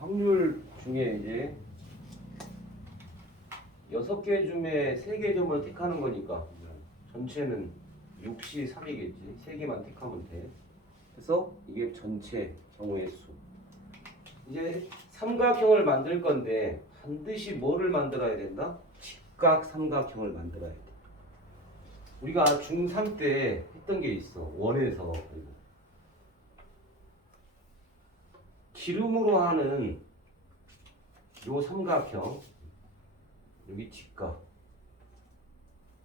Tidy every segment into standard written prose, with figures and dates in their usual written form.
확률 중에 이제 6개 중에 3개 점을 택하는 거니까 전체는 6시 3이겠지. 3개만 택하면 돼. 그래서 이게 전체 경우의 수. 이제 삼각형을 만들 건데 반드시 뭐를 만들어야 된다? 직각 삼각형을 만들어야 돼. 우리가 중3 때 했던 게 있어. 원에서. 기름으로 하는 요 삼각형, 여기 직각,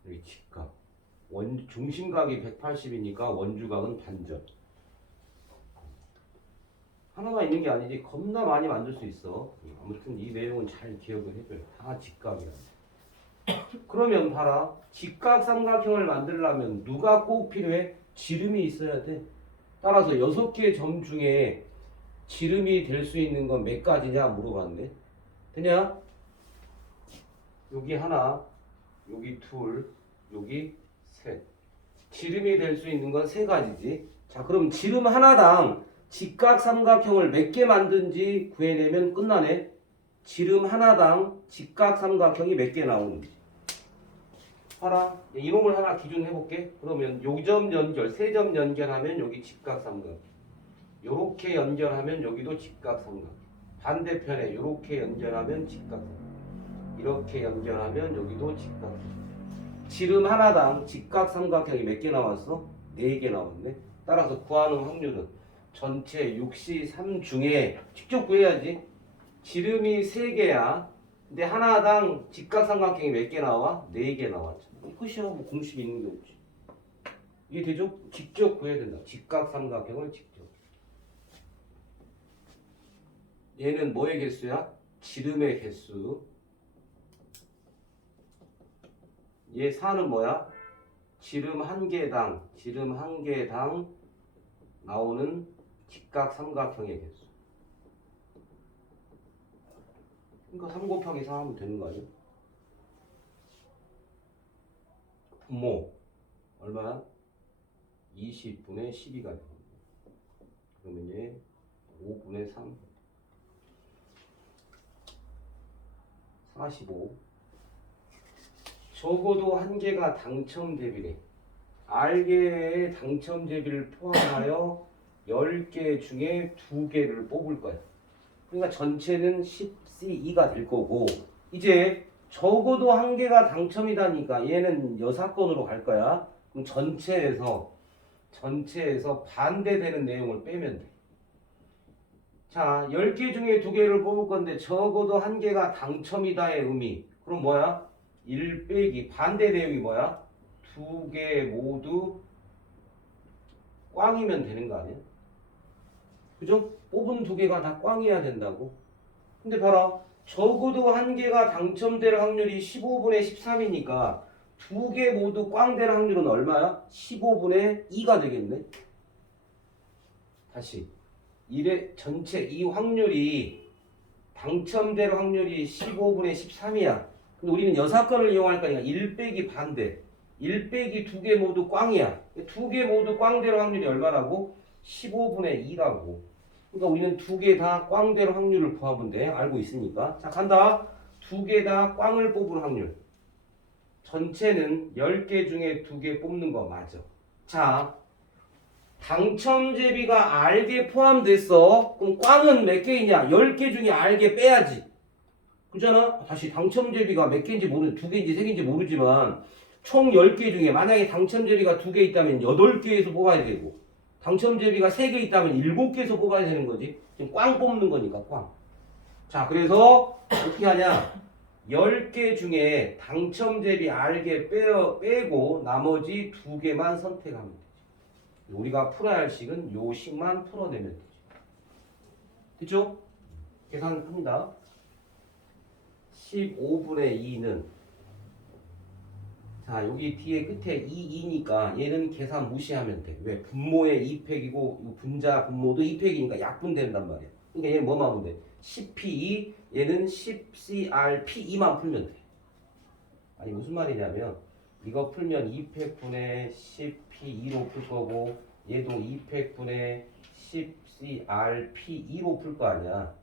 여기 직각. 중심각이 180이니까 원주각은 반전. 하나만 있는 게 아니지 겁나 많이 만들 수 있어. 아무튼 이 내용은 잘 기억을 해줘요. 다 직각이야. 그러면 봐라. 직각 삼각형을 만들려면 누가 꼭 필요해? 지름이 있어야 돼. 따라서 6개의 점 중에 지름이 될 수 있는 건 몇 가지냐 물어봤네. 되냐? 여기 하나, 여기 둘, 여기 셋. 지름이 될 수 있는 건 3가지지. 자, 그럼 지름 하나당 직각 삼각형을 몇 개 만든지 구해내면 끝나네. 지름 하나당 직각 삼각형이 몇 개 나오는지. 봐라. 이놈을 하나 기준 해볼게. 그러면 요점 연결, 3점 연결하면 여기 직각 삼각형. 요렇게 연결하면 여기도 직각 삼각형. 반대편에 요렇게 연결하면 직각 삼각형. 이렇게 연결하면 여기도 직각 삼각형. 지름 하나당 직각 삼각형이 몇 개 나왔어? 4개 나왔네. 따라서 구하는 확률은 전체 6시 3 중에 직접 구해야지. 지름이 3개야. 근데 하나당 직각 삼각형이 몇 개 나와? 4개 나왔죠. 끝이야. 뭐 공식이 있는 게 없지. 이게 되죠? 직접 구해야 된다. 직각 삼각형을 직접. 얘는 뭐의 개수야? 지름의 개수. 얘 4는 뭐야? 지름 한 개당 나오는 직각 삼각형의 개수. 그러니까 3 곱하기 4 하면 되는 거 아니야? 분모 얼마야? 20분의 12가 돼. 그러면 얘 5분의 3 45. 적어도 한 개가 당첨 대비래. R개의 당첨 대비를 포함하여 10개 중에 2개를 뽑을 거야. 그러니까 전체는 10C2가 될 거고, 이제 적어도 한 개가 당첨이다니까 얘는 여사건으로 갈 거야. 그럼 전체에서 반대되는 내용을 빼면 돼. 자, 10개 중에 2개를 뽑을 건데 적어도 한 개가 당첨이다의 의미. 그럼 뭐야? 1 빼기 반대 내용이 뭐야? 2개 모두 꽝이면 되는 거 아니야? 그죠? 뽑은 2개가 다 꽝이어야 된다고. 근데 봐라. 적어도 한 개가 당첨될 확률이 15분의 13이니까 2개 모두 꽝 될 확률은 얼마야? 15분의 2가 되겠네. 다시. 전체 이 확률이 당첨될 확률이 15분의 13이야. 근데 우리는 여사건을 이용할 거니까 1 빼기 반대. 1 빼기 2개 모두 꽝이야. 2개 모두 꽝 될 확률이 얼마라고? 15분의 2라고. 그러니까 우리는 2개 다 꽝 될 확률을 구하면 돼. 알고 있으니까. 자, 간다. 2개 다 꽝을 뽑을 확률. 전체는 10개 중에 2개 뽑는 거 맞아. 자, 당첨 제비가 R개 포함됐어. 그럼 꽝은 몇 개이냐? 10개 중에 R개 빼야지. 그잖아? 다시 당첨 제비가 몇 개인지 2개인지 3개인지 모르지만 총 10개 중에 만약에 당첨 제비가 2개 있다면 8개에서 뽑아야 되고 당첨 제비가 3개 있다면 7개에서 뽑아야 되는 거지. 지금 꽝 뽑는 거니까 꽝. 자, 그래서 어떻게 하냐? 10개 중에 당첨 제비 R개 빼고 나머지 2개만 선택하면 되지. 우리가 풀어야 할 식은 요 식만 풀어내면 되지. 됐죠? 계산합니다. 15분의 2는 자, 여기 뒤에 끝에 2니까 얘는 계산 무시하면 돼. 왜? 분모의 2팩이고 분자 분모도 2팩이니까 약분된단 말이야. 그러니까 얘는 뭐만 하면 돼? 10P2 얘는 10CRP2만 풀면 돼. 아니 무슨 말이냐면 이거 풀면 2팩분의 10P2로 풀 거고 얘도 2팩분의 10CRP2로 풀 거 아니야.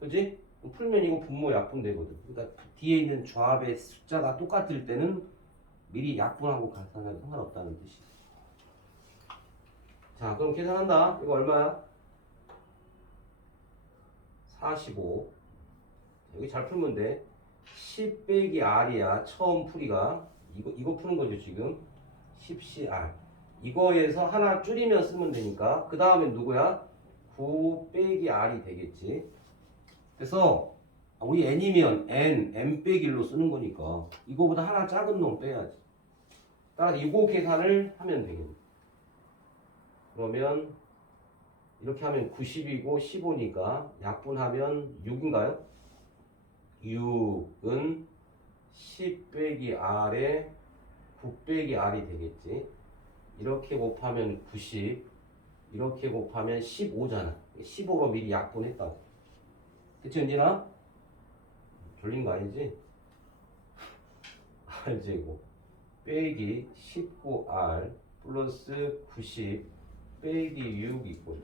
그지? 풀면 이거 분모 약분 되거든. 그러니까 뒤에 있는 조합의 숫자가 똑같을 때는 미리 약분하고 가산하면 상관없다는 뜻이야. 자, 그럼 계산한다. 이거 얼마야? 45. 여기 잘 풀면 돼. 10 빼기 R이야. 처음 풀이가. 이거 푸는 거죠, 지금. 10CR. 이거에서 하나 줄이면 쓰면 되니까. 그 다음엔 누구야? 9 빼기 R이 되겠지. 그래서 우리 n이면 n 빼기 1로 쓰는 거니까 이거보다 하나 작은 놈 빼야지. 따라서 이거 계산을 하면 되겠네. 그러면 이렇게 하면 90이고 15니까 약분하면 6인가요? 6은 10 빼기 R에 9 빼기 R이 되겠지. 이렇게 곱하면 90, 이렇게 곱하면 15잖아. 15로 미리 약분했다고. 그치, 은진아? 졸린 거 아니지? R제곱 빼기 19R 플러스 90 빼기 6 이꼴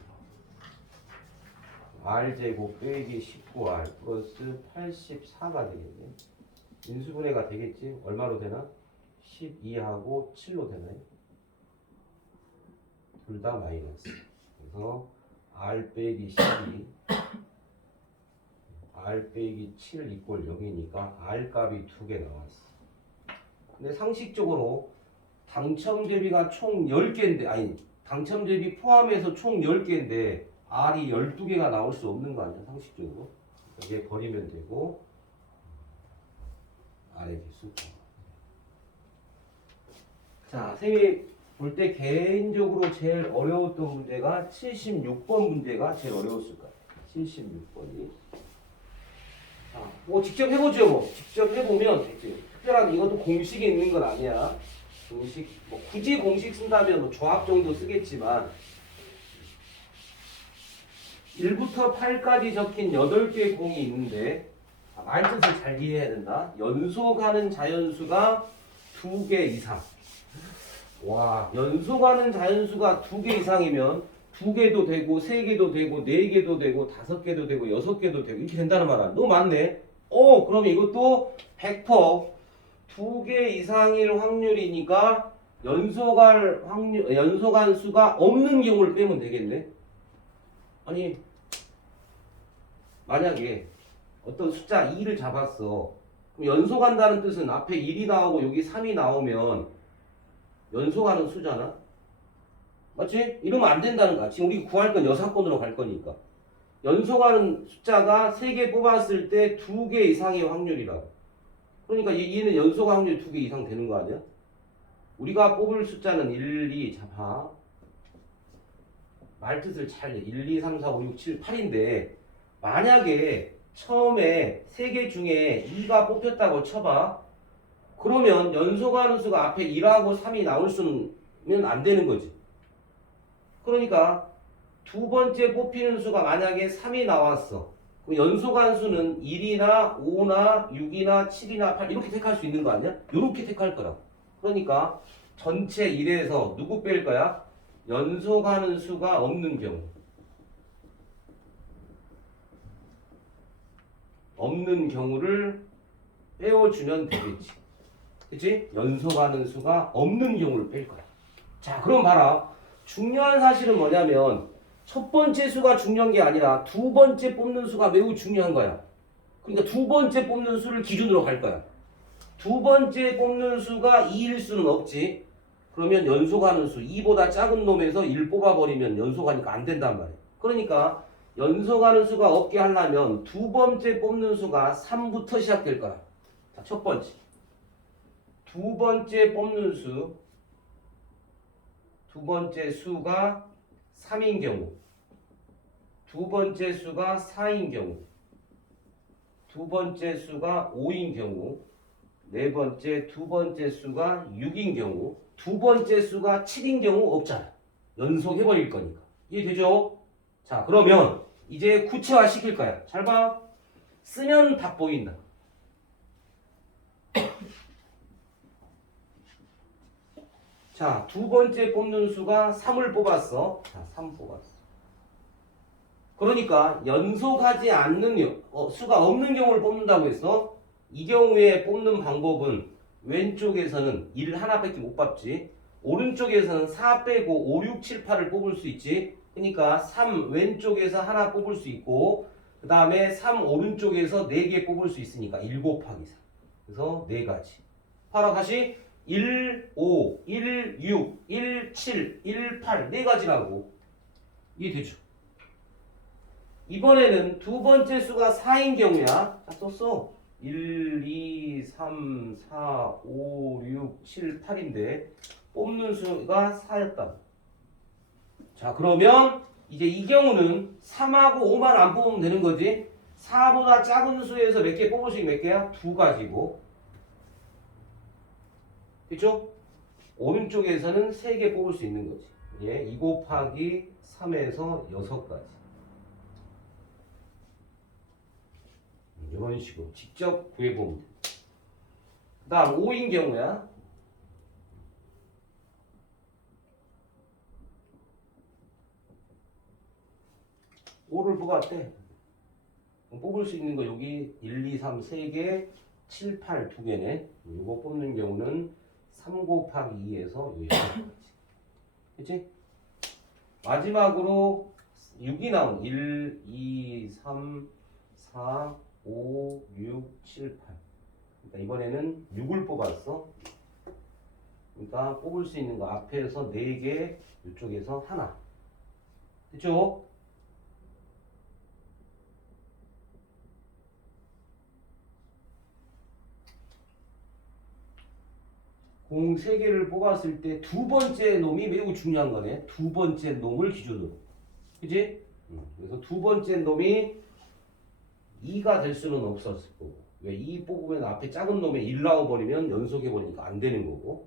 R제곱 빼기 19R 플러스 84가 되겠네. 인수분해가 되겠지? 얼마로 되나? 12하고 7로 되나요? 둘 다 마이너스. 그래서 R 빼기 12 R 빼기 7 이꼴 0이니까 R 값이 2개 나왔어. 근데 상식적으로 당첨 대비가 총 10개인데, 아니, 당첨 대비 포함해서 총 10개인데 R이 12개가 나올 수 없는 거 아니야, 상식적으로? 이게 버리면 되고, R의 개수. 자, 선생님이 볼 때 개인적으로 제일 어려웠던 문제가 76번 문제가 제일 어려웠을 거야. 76번이. 뭐 직접 해보죠. 뭐 직접 해보면 되지. 특별한 이것도 공식이 있는 건 아니야. 공식 뭐 굳이 공식 쓴다면 뭐 조합 정도 쓰겠지만 1부터 8까지 적힌 8개의 공이 있는데 말뜻을 잘 이해해야 된다. 연속하는 자연수가 2개 이상. 와, 연속하는 자연수가 2개 이상이면 2개도 되고 3개도 되고 4개도 되고 5개도 되고 6개도 되고 이렇게 된다는 말이야. 너무 많네. 그럼 이것도 100% 2개 이상일 확률이니까 연속한 수가 없는 경우를 빼면 되겠네. 아니, 만약에 어떤 숫자 2를 잡았어. 그럼 연속한다는 뜻은 앞에 1이 나오고 여기 3이 나오면 연속하는 수잖아. 맞지? 이러면 안 된다는 거야. 지금 우리 구할 건 여사건으로 갈 거니까. 연속하는 숫자가 3개 뽑았을 때 2개 이상의 확률이라고. 그러니까 얘는 연속 확률이 2개 이상 되는 거 아니야? 우리가 뽑을 숫자는 1, 2 잡아. 말뜻을 잘 내. 1, 2, 3, 4, 5, 6, 7, 8인데 만약에 처음에 3개 중에 2가 뽑혔다고 쳐봐. 그러면 연속하는 수가 앞에 1하고 3이 나올 수는 안 되는 거지. 그러니까 두 번째 뽑히는 수가 만약에 3이 나왔어. 그럼 연속한 수는 1이나 5나 6이나 7이나 8 이렇게 택할 수 있는 거 아니야? 이렇게 택할 거라. 그러니까 전체 1에서 누구 뺄 거야? 연속하는 수가 없는 경우. 없는 경우를 빼어주면 되겠지. 그치? 연속하는 수가 없는 경우를 뺄 거야. 자, 그럼 봐라. 중요한 사실은 뭐냐면 첫 번째 수가 중요한 게 아니라 두 번째 뽑는 수가 매우 중요한 거야. 그러니까 두 번째 뽑는 수를 기준으로 갈 거야. 두 번째 뽑는 수가 2일 수는 없지. 그러면 연속하는 수 2보다 작은 놈에서 1 뽑아버리면 연속하니까 안 된단 말이야. 그러니까 연속하는 수가 없게 하려면 두 번째 뽑는 수가 3부터 시작될 거야. 자, 첫 번째. 두 번째 뽑는 수, 두 번째 수가 3인 경우, 두 번째 수가 4인 경우, 두 번째 수가 5인 경우, 네 번째 두 번째 수가 6인 경우, 두 번째 수가 7인 경우 없잖아. 연속해버릴 거니까. 이해되죠? 자, 그러면 이제 구체화 시킬 거야. 잘 봐. 쓰면 답 보인다. 자, 두 번째 뽑는 수가 3을 뽑았어. 자, 3 뽑았어. 그러니까 연속하지 않는 수가 없는 경우를 뽑는다고 했어. 이 경우에 뽑는 방법은 왼쪽에서는 1 하나밖에 못 뽑지. 오른쪽에서는 4 빼고 5, 6, 7, 8을 뽑을 수 있지. 그러니까 3 왼쪽에서 하나 뽑을 수 있고 그 다음에 3 오른쪽에서 4개 뽑을 수 있으니까 1 곱하기 4. 그래서 4가지. 바로 다시 1, 5, 1, 6, 1, 7, 1, 8 4가지라고. 이해되죠? 이번에는 두 번째 수가 4인 경우야. 자, 썼어. 1, 2, 3, 4, 5, 6, 7, 8인데 뽑는 수가 4였다. 자, 그러면 이제 이 경우는 3하고 5만 안 뽑으면 되는 거지. 4보다 작은 수에서 몇 개 뽑을 수 있는 몇 개야? 2가지고. 그쵸? 오른쪽에서는 3개 뽑을 수 있는 거지. 예, 2 곱하기 3에서 6가지. 이런 식으로 직접 구해보면 돼. 그 다음 5인 경우야. 5를 뽑았대. 뽑을 수 있는 거 여기 1, 2, 3, 3개, 7, 8, 2개네. 이거 뽑는 경우는 3 곱하기 2에서 6가지. 그치? 마지막으로 6이 나온 1, 2, 3, 4, 5, 6, 7, 8. 그러니까 이번에는 6을 뽑았어. 그러니까 뽑을 수 있는 거 앞에서 4개, 이쪽에서 하나. 됐죠? 공 3개를 뽑았을 때 두 번째 놈이 매우 중요한 거네. 두 번째 놈을 기준으로. 그치? 그래서 두 번째 놈이 2가 될 수는 없었을 거고. 왜 2 뽑으면 앞에 작은 놈에 1 나와버리면 연속해버리니까 안 되는 거고.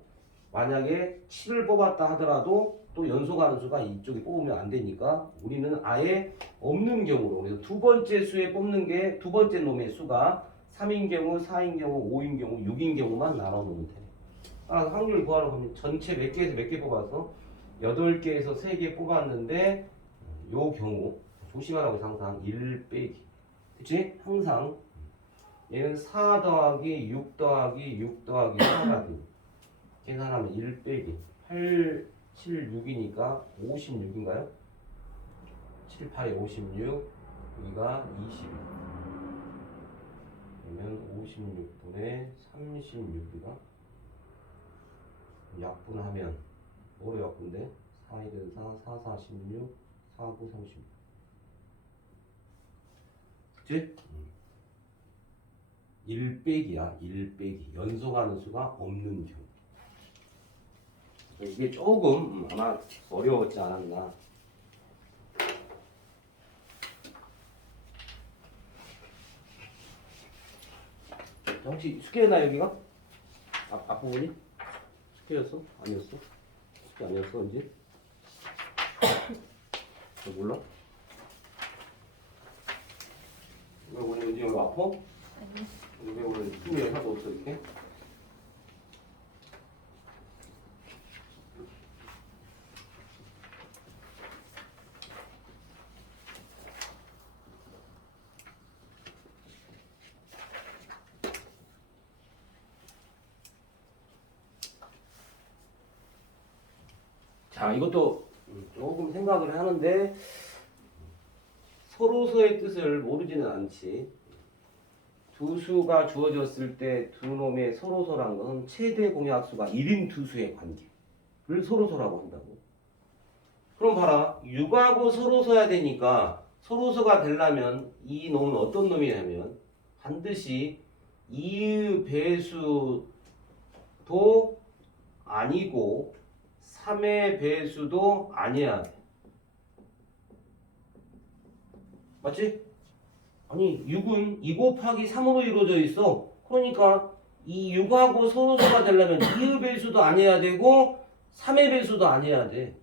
만약에 7을 뽑았다 하더라도 또 연속하는 수가 이쪽에 뽑으면 안 되니까 우리는 아예 없는 경우로. 그래서 두 번째 수에 뽑는 게 두 번째 놈의 수가 3인 경우, 4인 경우, 5인 경우, 6인 경우만 나눠놓으면 돼. 확률 구하러 가면 전체 몇 개에서 몇 개 뽑아서 8개에서 3개 뽑았는데 요 경우 조심하라고 항상 1 빼기. 그치? 항상 얘는 4 더하기 6 더하기 6 더하기 4가 계산하면 1 빼기 8, 7, 6이니까 56인가요? 7, 8에 56 여기가 20 그러면 56분의 36이가 약분하면 뭐로 약분돼? 4, 1은 4, 4, 4, 16 4, 9, 36 그치? 1 빼기야 1 빼기 연속하는 수가 없는 경우 이게 조금 아마 어려웠지 않았나. 혹시 숙제나 여기가? 앞부분이? 숙제였어? 아니었어? 숙제 아니었어 언제? 몰라? 왜 오늘 언제 여기 아파? 아니. 왜 오늘 힘이 하나도 없어 이렇게? 자, 이것도 조금 생각을 하는데 서로서의 뜻을 모르지는 않지. 두 수가 주어졌을 때 두 놈의 서로서란 것은 최대 공약수가 1인 두 수의 관계를 서로서라고 한다고. 그럼 봐라. 6하고 서로서야 되니까 서로서가 되려면 이 놈은 어떤 놈이냐면 반드시 2의 배수도 아니고 3의 배수도 아니야 돼. 맞지? 아니 6은 2 곱하기 3으로 이루어져 있어. 그러니까 이 6하고 서로서가 되려면 2의 배수도 아니어야 되고 3의 배수도 아니어야 돼.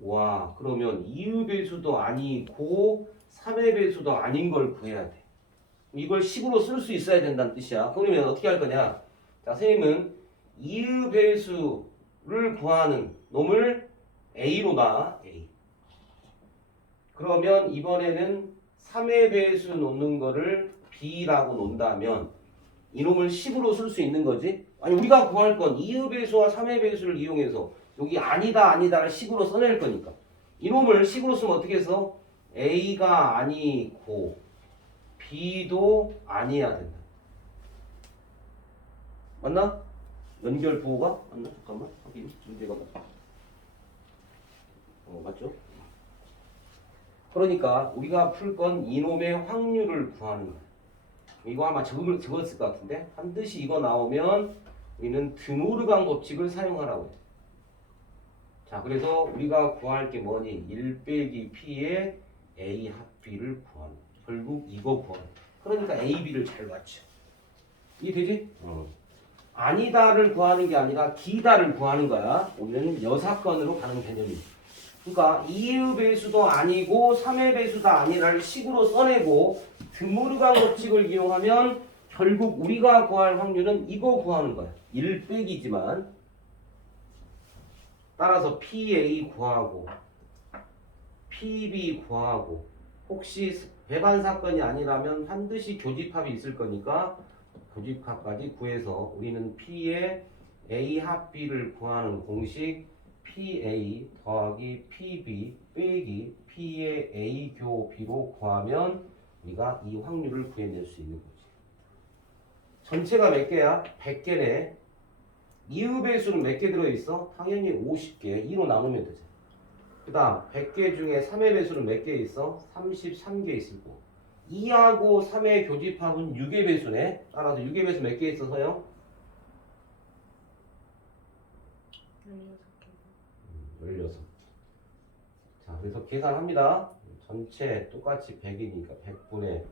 와, 그러면 2의 배수도 아니고 3의 배수도 아닌 걸 구해야 돼. 이걸 식으로 쓸 수 있어야 된다는 뜻이야. 그러면 어떻게 할 거냐? 자, 선생님은 2의 배수를 구하는 놈을 A로 놔. A. 그러면 이번에는 3의 배수 놓는 거를 B라고 놓는다면 이놈을 10으로 쓸 수 있는 거지? 아니 우리가 구할 건 2의 배수와 3의 배수를 이용해서 여기 아니다 아니다를 10으로 써낼 거니까 이놈을 10으로 쓰면 어떻게 써? A가 아니고 B도 아니어야 된다. 맞나? 연결 부호가? 맞나? 잠깐만 확인 문제가 맞죠? 맞죠? 그러니까 우리가 풀 건 이놈의 확률을 구하는 거야. 이거 아마 적었을 것 같은데 반드시 이거 나오면 우리는 드모르간 법칙을 사용하라고 해. 자, 그래서 우리가 구할 게 뭐니? 1 빼기 P의 A 합 B를 구하는 거야. 결국 이거 구하는 거야. 그러니까 A, B를 잘 맞춰. 이해되지? 아니다를 구하는 게 아니라 기다를 구하는 거야. 우리는 여사건으로 가는 개념이지. 그러니까 2의 배수도 아니고 3의 배수도 아니라를 식으로 써내고 드모르간 법칙을 이용하면 결국 우리가 구할 확률은 이거 구하는 거야. 1 빼기지만 따라서 PA 구하고 PB 구하고 혹시 배반 사건이 아니라면 반드시 교집합이 있을 거니까 교집합까지 구해서 우리는 P의 A 합 B를 구하는 공식 PA 더하기 PB 빼기 P의 A 교 B로 구하면 우리가 이 확률을 구해낼 수 있는 거지. 전체가 몇 개야? 100개네. 이의 배수는 몇 개 들어있어? 당연히 50개. 2로 나누면 되잖아. 그 다음 100개 중에 3의 배수는 몇 개 있어? 33개 있을 거고 2하고 3의 교집합은 6의 배수네. 따라서 6의 배수 몇 개 있어서요? 16개. 자, 그래서 계산합니다. 전체 똑같이 100이니까 100분의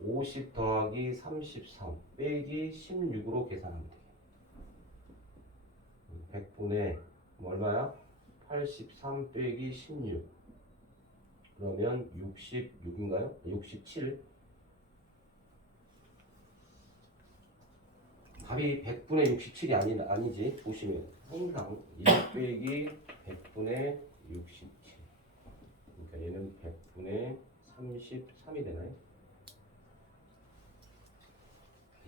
50 더하기 33 빼기 16으로 계산하면 돼. 100분의 얼마야? 83 빼기 16 그러면 66인가요? 67 답이 100분의 67이 아니지. 보시면 항상 1 빼기 100분의 67 그러니까 얘는 100분의 33이 되나요?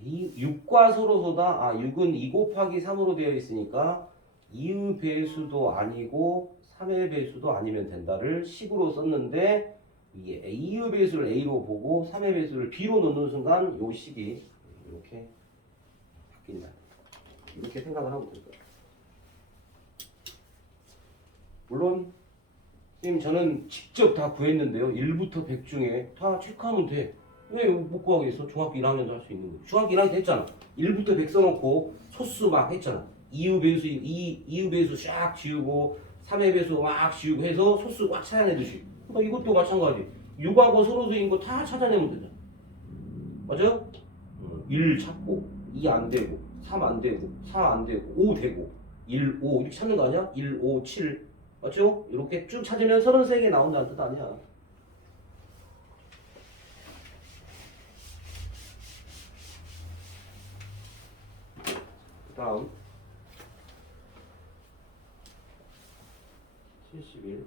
이 6과 서로소다. 6은 2 곱하기 3으로 되어 있으니까 2의 배수도 아니고 3의 배수도 아니면 된다를 식으로 썼는데 이게 2의 배수를 A로 보고 3의 배수를 B로 넣는 순간 요 식이 이렇게 바뀐다. 이렇게 생각을 하면 될 거예요. 물론 선생님 저는 직접 다 구했는데요. 1부터 100 중에 다 체크하면 돼. 왜 못 구하겠어? 중학교 1학년도 할 수 있는 거지. 중학교 1학년 했잖아. 1부터 100 써놓고 소수 막 했잖아. 2의 배수, 2의 배수 샥 지우고 3의 배수 막 지우고 해서 소수 꽉 찾아내듯이. 그러니까 이것도 마찬가지. 6하고 서로수인 거 다 찾아내면 되잖아. 맞아요? 1 찾고 2 안 되고 3 안 되고 4 안 되고 5 되고 1, 5 이렇게 찾는 거 아니야? 1, 5, 7 맞죠? 이렇게 쭉 찾으면 33개 나온다는 뜻 아니야. 다음 71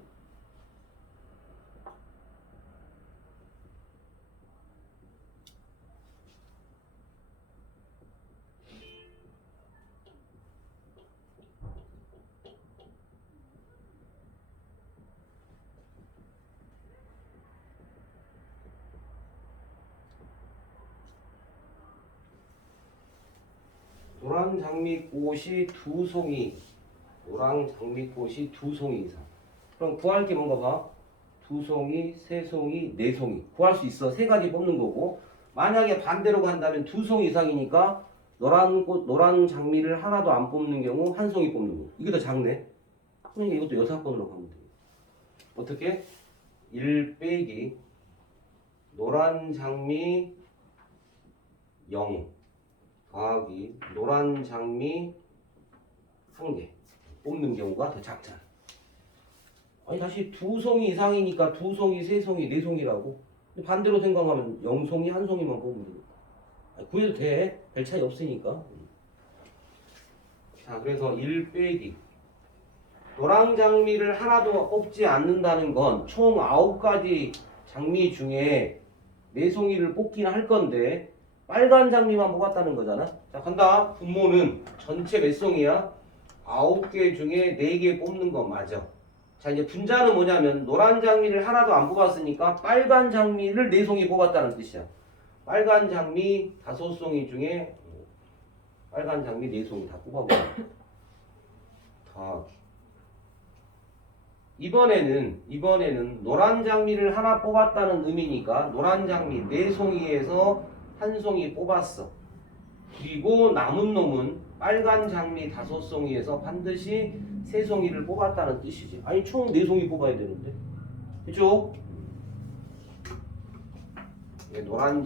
노란 장미꽃이 두 송이 노랑 장미꽃이 두 송이 이상. 그럼 구할 게 뭔가 봐. 두 송이, 세 송이, 네 송이. 구할 수 있어. 세 가지 뽑는 거고. 만약에 반대로 간다면 두 송이 이상이니까 노란 꽃, 노란 장미를 하나도 안 뽑는 경우 한 송이 뽑는 거. 이게 더 작네. 그러니까 이것도 여사건으로 가면 돼. 어떻게? 1 빼기 노란 장미 0 더하기 노란 장미 1개 뽑는 경우가 더 작잖아. 아니 다시 두 송이 이상이니까 두 송이, 세 송이, 네 송이라고. 반대로 생각하면 0송이, 한 송이만 뽑으면 되니까. 구해도 돼. 별 차이 없으니까. 자, 그래서 1 빼기 노랑 장미를 하나도 뽑지 않는다는 건 총 9가지 장미 중에 4송이를 뽑긴 할 건데 빨간 장미만 뽑았다는 거잖아. 자, 간다. 분모는 전체 몇 송이야? 9개 중에 4개 뽑는 거 맞아. 자, 이제 분자는 뭐냐면 노란 장미를 하나도 안 뽑았으니까 빨간 장미를 4송이 뽑았다는 뜻이야. 빨간 장미 5송이 중에 빨간 장미 4송이 다 뽑아버려. 더하기. 이번에는 노란 장미를 하나 뽑았다는 의미니까 노란 장미 4송이에서 1송이 뽑았어. 그리고 남은 놈은 빨간 장미 5송이에서 반드시 3송이를 뽑았다는 뜻이지. 아니 총 4송이 뽑아야 되는데. 그죠? 노란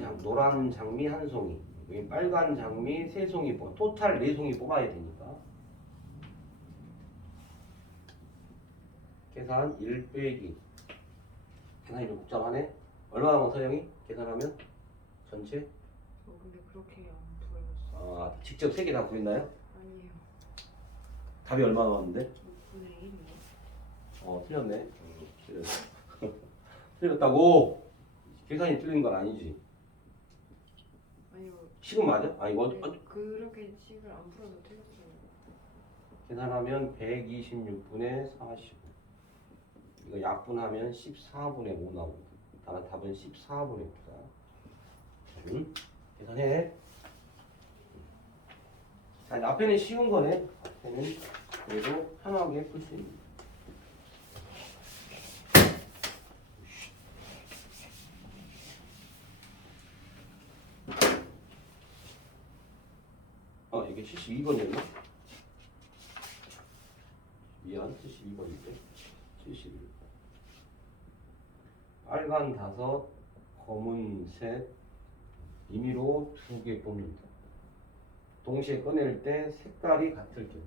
장미 1송이, 여기 빨간 장미 3송이 뽑아. 토탈 4송이 뽑아야 되니까. 계산 1 빼기. 계산이 좀 복잡하네. 얼마 남아 서영이? 계산하면? 전체? 근데 그렇게 안 보였어. 아, 직접 3개 다 구했나요? 아니에요. 답이 얼마 나왔는데? 6분의 1이요. 틀렸네. 틀렸어. 틀렸다고? 계산이 틀린 건 아니지. 아니요. 식은 맞아? 아, 이거 그렇게 식을 안 풀어도 틀렸어요. 계산하면 126분의 45. 이거 약분하면 14분의 5 나오고. 따라 답은 14분의 5다. 계산해. 자, 이제 앞에는 쉬운 거네. 앞에는 그래도 편하게 풀 수 있는. 이게 72번이었나? 미안, 72번인데. 71번. 빨간 5, 검은 셋, 임의로 2개 뽑는다. 동시에 꺼낼 때 색깔이 같을 경우.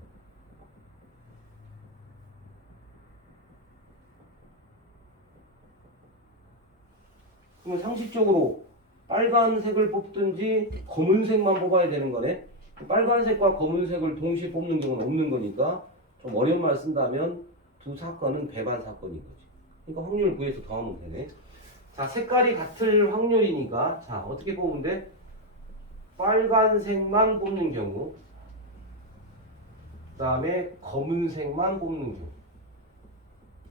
그러면 상식적으로 빨간색을 뽑든지 검은색만 뽑아야 되는 거네. 빨간색과 검은색을 동시에 뽑는 경우는 없는 거니까 좀 어려운 말 쓴다면 두 사건은 배반 사건인 거지. 그러니까 확률 구해서 더하면 되네. 자, 색깔이 같을 확률이니까 자, 어떻게 뽑으면 돼? 빨간색만 뽑는 경우, 그 다음에 검은색만 뽑는 경우.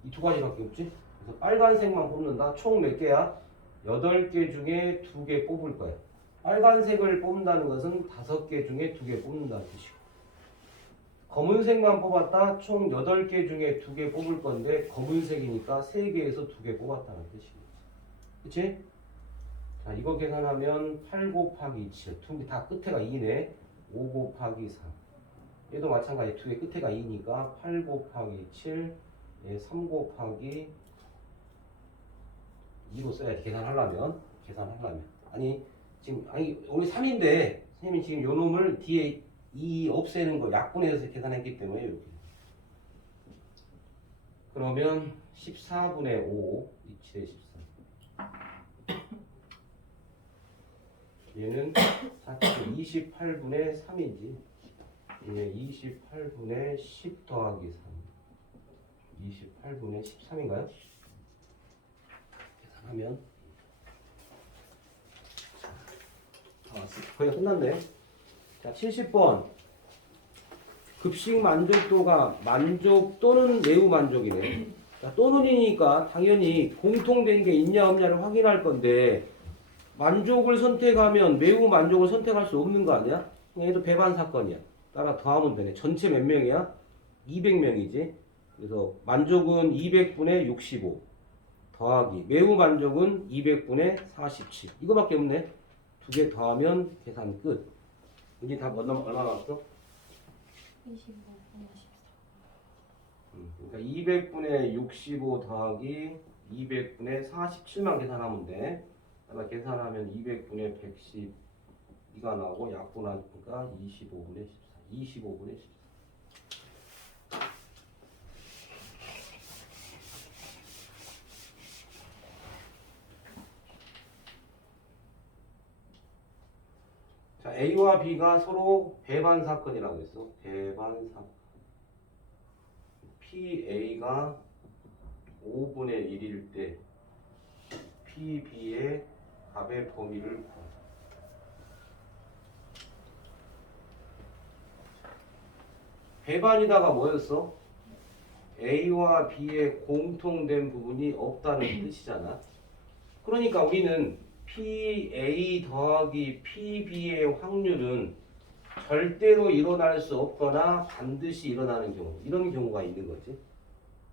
이 2가지밖에 없지? 그래서 빨간색만 뽑는다. 총 몇 개야? 8개 중에 2개 뽑을 거야. 빨간색을 뽑는다는 것은 5개 중에 2개 뽑는다는 뜻이고, 검은색만 뽑았다. 총 8개 중에 2개 뽑을 건데 검은색이니까 3개에서 2개 뽑았다는 뜻이겠지. 그치? 자, 이거 계산하면 8 곱하기 7. 2개 다 끝에가 2네. 5 곱하기 3. 얘도 마찬가지. 2개 끝에가 2니까 8 곱하기 7. 3 곱하기 2로 써야지. 계산하려면. 아니 우리 3인데 선생님이 지금 요 놈을 뒤에 2 없애는 거 약분해서 계산했기 때문에 이렇게. 그러면 14분의 5, 27에 14. 얘는 28분의 3이지. 얘 28분의 10 더하기 3. 28분의 13인가요? 계산하면 거의 끝났네. 자, 70번. 급식 만족도가 만족 또는 매우 만족이네. 자, 또는이니까 당연히 공통된 게 있냐 없냐를 확인할 건데 만족을 선택하면 매우 만족을 선택할 수 없는 거 아니야? 얘도 배반 사건이야. 따라 더하면 되네. 전체 몇 명이야? 200명이지. 그래서 만족은 200분의 65 더하기 매우 만족은 200분의 47. 이거밖에 없네. 2개 더하면 계산 끝. 이제 답 얼마 나왔어? 25분의 14. 그러니까 200분의 65 더하기 200분의 47만 계산하면 돼. 따라 계산하면 200분의 112가 나오고 약분하니까 25분의 14. 25분의 14. 자, A와 B가 서로 배반 사건이라고 했어. 배반 사건. PA가 5분의 1일 때 PB의 값의 범위를 구하라. 배반이다가 뭐였어? A와 B의 공통된 부분이 없다는 뜻이잖아. 그러니까 우리는 PA 더하기 PB의 확률은 절대로 일어날 수 없거나 반드시 일어나는 경우, 이런 경우가 있는 거지.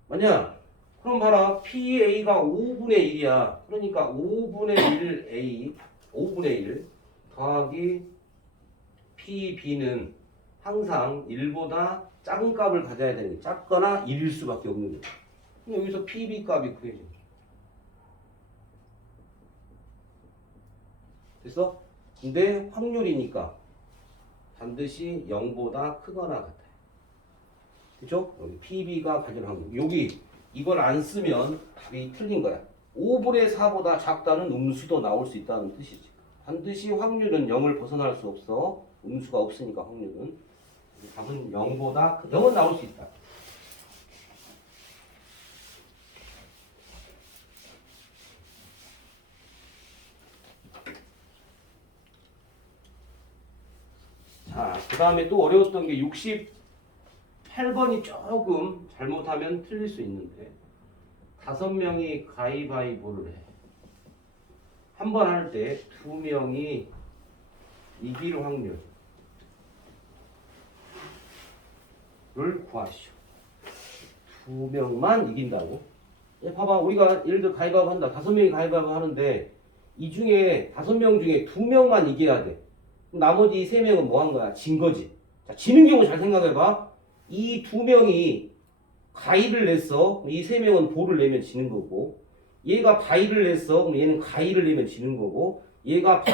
맞냐? 그럼 봐라. PA가 5분의 1이야. 그러니까 5분의 1 A, 5분의 1 더하기 PB는 항상 1보다 작은 값을 가져야 되는 게 작거나 1일 수밖에 없는 거야. 그럼 여기서 PB 값이 구해져. 됐어? 근데 확률이니까 반드시 0보다 크거나 같아요. 그죠? 여기 PB가 가진 확률. 여기 이걸 안 쓰면 답이 틀린 거야. 5분의 4보다 작다는 음수도 나올 수 있다는 뜻이지. 반드시 확률은 0을 벗어날 수 없어. 음수가 없으니까 확률은. 답은 0보다 0은 나올 수 있다. 자, 그 다음에 또 어려웠던 게 68번이 조금 잘못하면 틀릴 수 있는데 5명이 가위바위보를 해. 한 번 할 때 2명이 이길 확률을 구하시오. 2명만 이긴다고? 봐봐, 우리가 예를 들어 가위바위보 한다. 5명이 가위바위보 하는데 이 중에 5명 중에 2명만 이겨야 돼. 나머지 3명은 뭐 한 거야? 진 거지. 자, 지는 경우 잘 생각해봐. 이 2명이 가위를 냈어. 이 3명은 보를 내면 지는 거고, 얘가 바위를 냈어. 그럼 얘는 가위를 내면 지는 거고, 얘가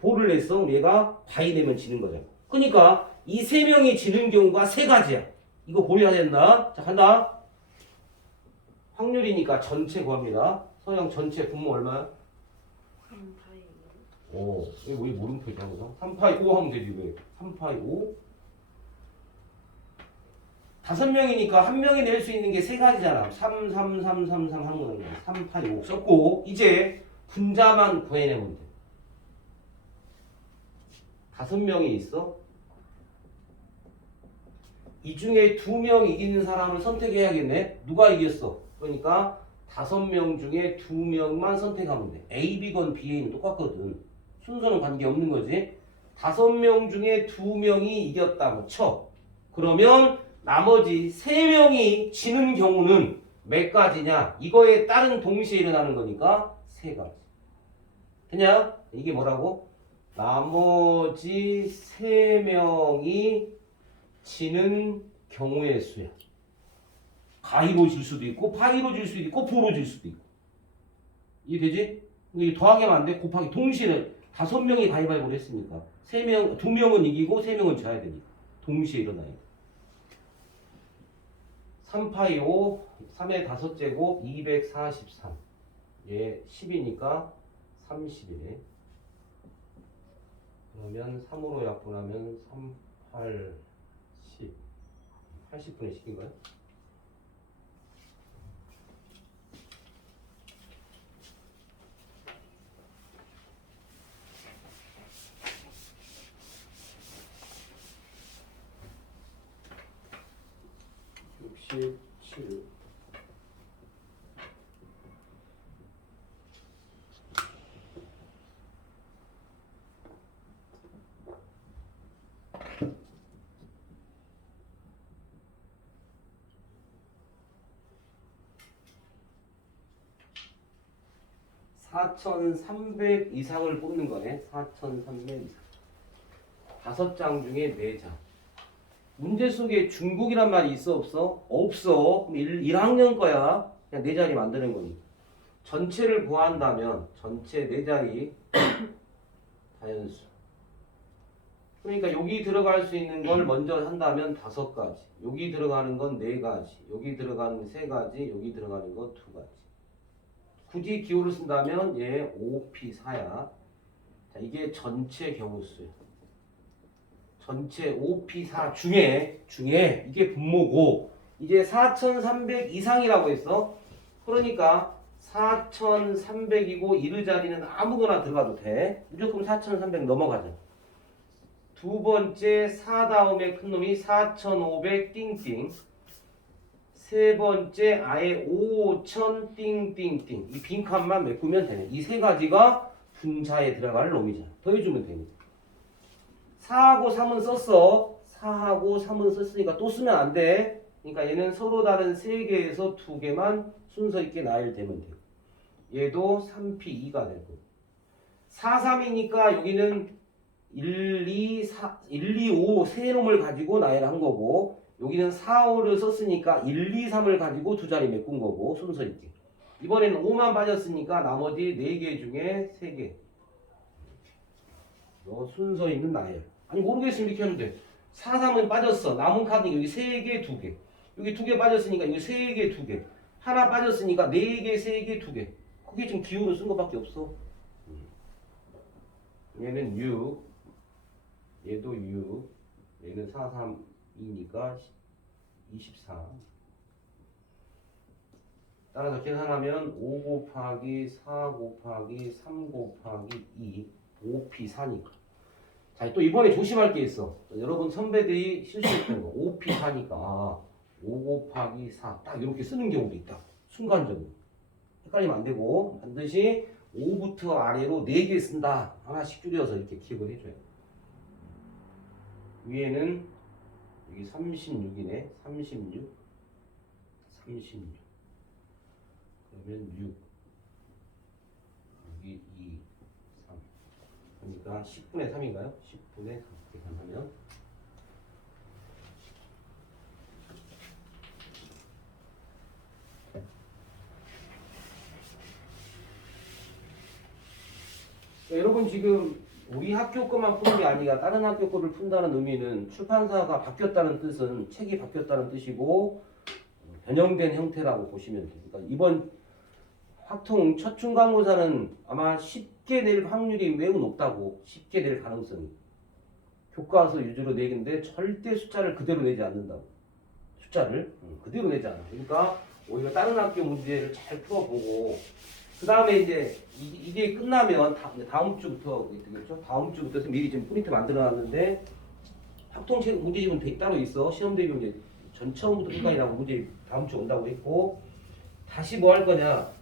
보를 냈어. 그럼 얘가 바위 내면 지는 거잖아. 그러니까 이 3명이 지는 경우가 3가지야. 이거 고려해야 된다. 자, 간다. 확률이니까 전체 구합니다. 서영 전체 분모 얼마야? 3파이. 오, 이거 왜 물음표지 항상? 3파이 5 하면 되지 왜? 3파이 5? 5명이니까 한 명이 낼 수 있는 게 3가지잖아. 3, 3, 3, 3, 3 하는 거는 3파이 5 썼고, 이제 분자만 구해내면 돼. 5명이 있어. 이 중에 2명 이기는 사람을 선택해야겠네. 누가 이겼어? 그러니까 5명 중에 2명만 선택하면 돼. A, B건 B는 똑같거든. 순서는 관계없는 거지. 5명 중에 2명이 이겼다고 쳐. 그러면 나머지 3명이 지는 경우는 몇 가지냐? 이거에 따른 동시에 일어나는 거니까 3가지. 되냐? 이게 뭐라고? 나머지 3명이 지는 경우의 수야. 가위로 질 수도 있고 파이로 질 수도 있고 보로 질 수도 있고. 이해되지? 이게 더하기만 안 돼. 곱하기 동시에는 5명이 가위바위보를 했으니까 2명은 이기고 3명은 져야 되니까 동시에 일어나야 돼. 3파이 5 3의 5제곱 243. 얘 10이니까 30이네. 그러면 3으로 약분하면 3, 8, 10. 80분의 10인가요? 칠 4,300 이상을 뽑는 거네. 4,300 이상. 5장 중에 4장. 문제 속에 중국이란 말이 있어 없어? 없어. 그럼 1학년 거야. 그냥 4자리 만드는 거니까. 전체를 구한다면 전체 4자리 다연수. 그러니까 여기 들어갈 수 있는 걸 먼저 한다면 5가지. 여기 들어가는 건 4가지. 여기 들어가는 3가지. 여기 들어가는 건 2가지. 굳이 기호를 쓴다면 얘 5P4야. 자, 이게 전체 경우수야. 전체 5P4 중에 이게 분모고 이제 4,300 이상이라고 했어. 그러니까 4,300이고 이르 자리는 아무거나 들어가도 돼. 무조건 4,300 넘어가자. 두 번째 4 다음에 큰 놈이 4,500 띵띵. 세 번째 아예 5,000 띵띵띵. 이 빈칸만 메꾸면 되네. 이 세 가지가 분자에 들어갈 놈이잖아. 더해주면 되니. 4하고 3은 썼어. 4하고 3은 썼으니까 또 쓰면 안 돼. 그러니까 얘는 서로 다른 3개에서 2개만 순서 있게 나열되면 돼. 얘도 3p2가 되고. 4, 3이니까 여기는 1, 2, 4, 1, 2, 5 세 놈을 가지고 나열한 거고, 여기는 4, 5를 썼으니까 1, 2, 3을 가지고 두 자리 메꾼 거고, 순서 있게. 이번에는 5만 빠졌으니까 나머지 4개 중에 3개. 순서 있는 나열. 아니 모르겠으면 이렇게 하면 돼. 4, 3은 빠졌어. 남은 카드 여기 3개, 2개. 여기 2개 빠졌으니까 여기 3개, 2개. 하나 빠졌으니까 4개, 3개, 2개. 그게 지금 기호로 쓴 것밖에 없어. 얘는 6. 얘도 6. 얘는 4, 3, 2니까 24. 따라서 계산하면 5 곱하기 4 곱하기 3 곱하기 2 5p4니까. 자, 또 이번에 조심할 게 있어. 여러분 선배들이 실수했던 거 5p4니까 5 곱하기 4 딱 이렇게 쓰는 경우도 있다. 순간적으로 헷갈리면 안 되고 반드시 5부터 아래로 4개 쓴다. 하나씩 줄여서 이렇게 기억을 해줘요. 위에는 여기 36이네. 36 그러면 6 여기 2 3 그러니까 10분의 3인가요? 10분의 3 계산하면 여러분 지금 우리 학교 거만 푸는 게 아니라 다른 학교 거를 푼다는 의미는 출판사가 바뀌었다는 뜻은 책이 바뀌었다는 뜻이고 변형된 형태라고 보시면 됩니다. 그러니까 이번 확통 첫 중간고사는 아마 쉽게 낼 확률이 매우 높다고. 쉽게 낼 가능성이. 교과서 위주로 내긴데 절대 숫자를 그대로 내지 않는다고. 숫자를 그대로 내지 않아. 그러니까 오히려 다른 학교 문제를 잘 풀어보고 그 다음에 이제 이게 끝나면 다음 주부터 되겠죠? 다음 주부터 해서 미리 좀 프린트 만들어놨는데 확통책 문제집은 따로 있어. 시험 대비 문제 전 처음부터 끝까지 나오고 문제 다음 주 온다고 했고 다시 뭐 할 거냐?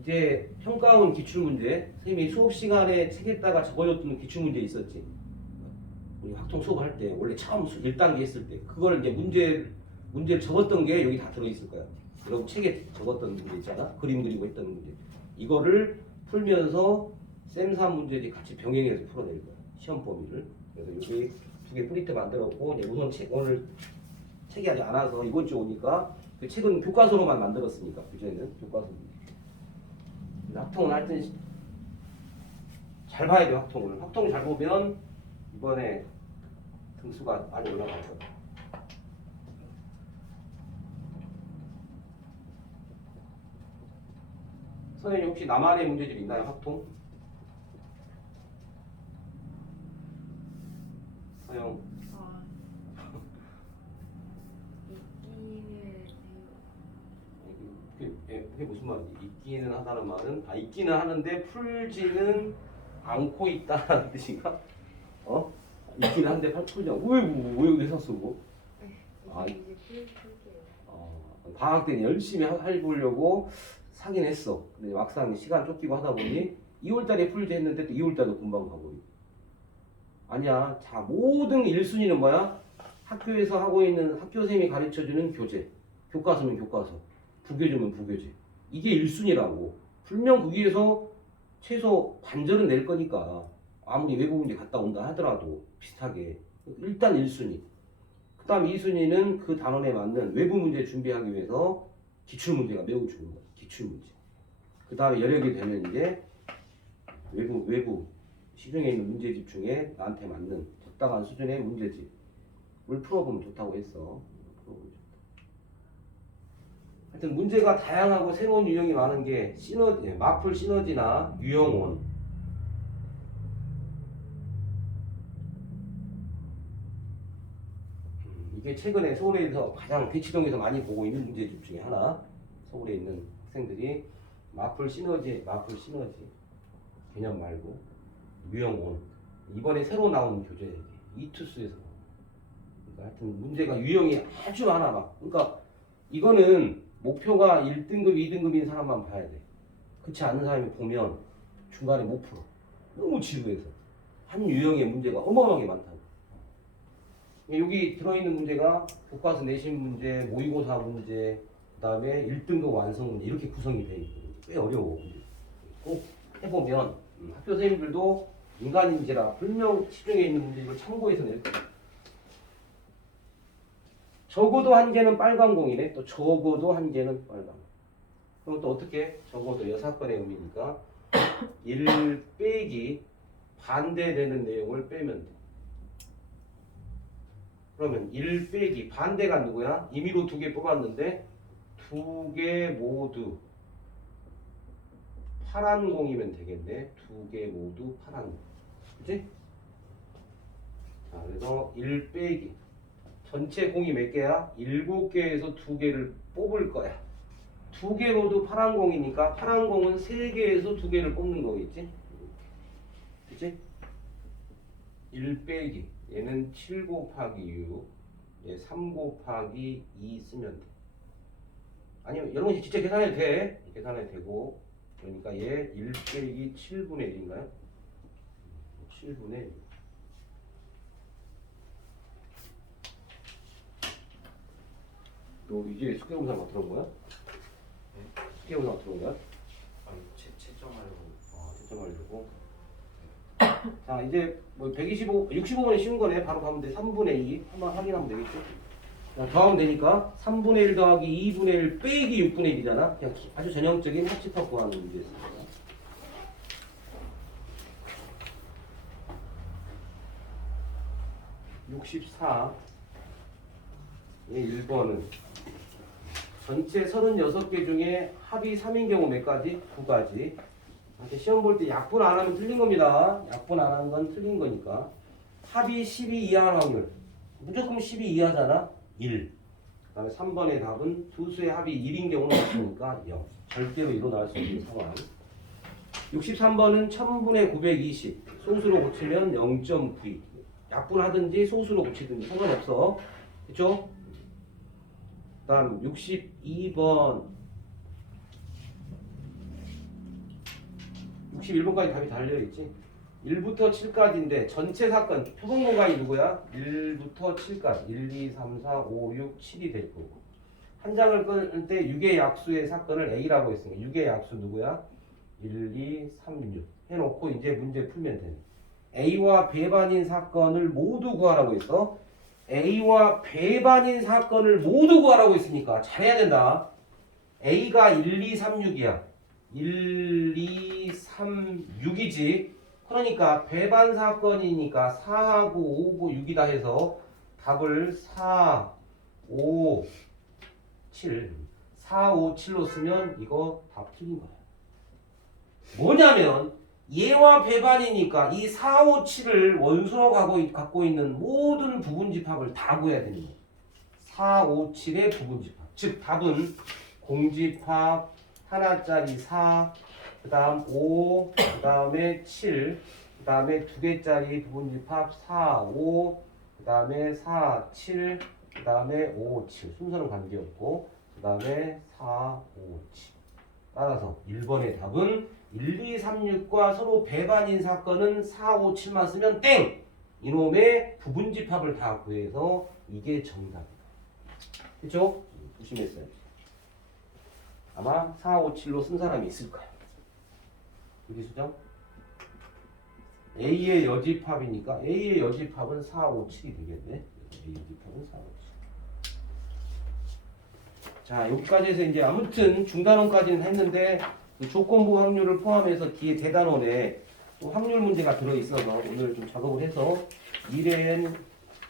이제 평가원 기출문제 선생님이 수업 시간에 책에다가 적어줬던 기출문제 있었지. 우리 확통 수업할 때 원래 처음 1단계 했을 때 그걸 이제 문제를 적었던 게 여기 다 들어있을 거야. 여러분 책에 적었던 문제 있잖아. 그림 그리고 했던 문제. 이거를 풀면서 쌤3 문제지 같이 병행해서 풀어낼 거야. 시험 범위를. 그래서 여기 2개 프린트 만들었고 우선 오늘 책이 아직 안 와서 이번 주 오니까 그 책은 교과서로만 만들었으니까 그전에는 교과서. 확통은 하여튼 잘 봐야 돼. 확통을 잘 보면 이번에 등수가 많이 올라갈 거야. 선생님 혹시 나만의 문제집 있나요? 확통? 서영. 그게 무슨 말이지? 있기는 하다는 말은 있기는 하는데 풀지는 않고 있다는 뜻인가? 있기는 한데 풀지 않고 왜 샀어 그거? 이제 풀게요. 방학 때 열심히 해보려고 사긴 했어. 근데 막상 시간 쫓기고 하다 보니 2월달에 풀지 했는데 또 2월달도 금방 가버리고. 아니야. 자, 모든 1순위는 뭐야? 학교에서 하고 있는 학교 선생님이 가르쳐주는 교재. 교과서면 교과서. 부교재면 부교재. 이게 1순위라고. 분명 거기에서 최소 반절은 낼 거니까 아무리 외국 문제 갔다 온다 하더라도 비슷하게 일단 1순위. 그 다음 2순위는 그 단원에 맞는 외부 문제 준비하기 위해서 기출문제가 매우 좋은 거야. 기출문제. 그 다음에 여력이 되면 이제 외부 시중에 있는 문제집 중에 나한테 맞는 적당한 수준의 문제집을 풀어보면 좋다고 했어. 하여튼 문제가 다양하고 새로운 유형이 많은 게 시너지, 마플 시너지나 유형원. 이게 이게 최근에 서울에서 가장 대치동에서 많이 보고 있는 문제집 중에 하나. 서울에 있는 학생들이 마플 시너지 개념 말고 유형온 이번에 새로 나온 교재예요. 이투스에서. 그러니까 하여튼 문제가 유형이 아주 많아 막. 그러니까 이거는 목표가 1등급, 2등급인 사람만 봐야 돼. 그렇지 않은 사람이 보면 중간에 못 풀어. 너무 지루해서. 한 유형의 문제가 어마어마하게 많다고. 여기 들어있는 문제가 교과서 내신 문제, 모의고사 문제, 그 다음에 1등급 완성 문제 이렇게 구성이 되어 있거든요. 꽤 어려워. 꼭 해보면 학교 선생님들도 인간인지라 분명 시중에 있는 문제 이걸 참고해서 낼 거예요. 적어도 한 개는 빨간 공이네. 또 적어도 한 개는 빨간. 그럼 또 어떻게? 적어도 6건의 의미니까 1 빼기 반대되는 내용을 빼면 돼. 그러면 1 빼기 반대가 누구야? 임의로 2개 뽑았는데 2개 모두 파란 공이면 되겠네. 2개 모두 파란 공. 그치? 자, 그래서 1 빼기 전체 공이 몇 개야? 7개에서 2개를 뽑을 거야. 2개 모두 파란 공이니까 파란 공은 3개에서 2개를 뽑는 거겠지? 그치? 1 빼기 얘는 7 곱하기 6 얘 3 곱하기 2 쓰면 돼. 아니면 이런 거 진짜 계산해도 돼. 계산해도 되고 그러니까 얘 1 빼기 7분의 1인가요? 7분의 1. 너 이제 숙제영상 들어온 거야? 네? 숙제영상 들어온 거야? 아니 채점하려고. 채점하려고. 자 이제 뭐 65번이 쉬운 거네. 바로 가면 돼. 3분의 2 한번 확인하면 되겠죠? 자, 더하면 되니까 3분의 1 더하기 2분의 1 빼기 6분의 1이잖아. 그냥 아주 전형적인 합집합 구하는 문제였습니다. 64 1번은 전체 36개 중에 합이 3인 경우 몇 가지? 2가지. 시험 볼 때 약분 안 하면 틀린 겁니다. 약분 안 하는 건 틀린 거니까. 합이 12 이하의 확률. 무조건 12 이하잖아. 1. 그 다음에 3번의 답은 두 수의 합이 1인 경우는 없으니까 0. 절대로 일어날 수 없는 상황. 63번은 1000분의 920. 소수로 고치면 0.92. 약분하든지 소수로 고치든지 상관없어. 그쵸? 그 다음 62번 61번까지 답이 달려있지. 1부터 7까지인데 전체 사건 표본 공간이 누구야? 1부터 7까지 1, 2, 3, 4, 5, 6, 7이 될 거고 한 장을 끊을 때 6의 약수의 사건을 A라고 했으니까 6의 약수 누구야? 1, 2, 3, 6 해놓고 이제 문제 풀면 되네. A와 배반인 사건을 모두 구하라고 했어. A와 배반인 사건을 모두 구하라고 했으니까 잘해야 된다. A가 1, 2, 3, 6이야. 1, 2, 3, 6이지. 그러니까 배반 사건이니까 4하고 5고 6이다 해서 답을 4, 5, 7 4, 5, 7로 쓰면 이거 답 틀린 거야. 뭐냐면 얘와 배반이니까 이 4, 5, 7을 원수로 갖고 있는 모든 부분집합을 다 구해야 되는 거야. 4, 5, 7의 부분집합. 즉 답은 공집합 하나짜리 4, 그 다음 5, 그 다음에 7, 그 다음에 2개짜리 부분집합 4, 5, 그 다음에 4, 7, 그 다음에 5, 7. 순서는 관계없고, 그 다음에 4, 5, 7. 따라서 1번의 답은 1, 2, 3, 6과 서로 배반인 사건은 4, 5, 7만 쓰면 땡! 이놈의 부분집합을 다 구해서 이게 정답이다. 그쵸? 조심했어요. 아마 4, 5, 7로 쓴 사람이 있을 거야. 여기 수정? A의 여집합이니까 A의 여집합은 4, 5, 7이 되겠네. A의 여집합은 4, 5, 7. 자, 여기까지 해서 이제 아무튼 중단원까지는 했는데 그 조건부 확률을 포함해서 뒤에 대단원에 또 확률 문제가 들어있어서 오늘 좀 작업을 해서 미래엔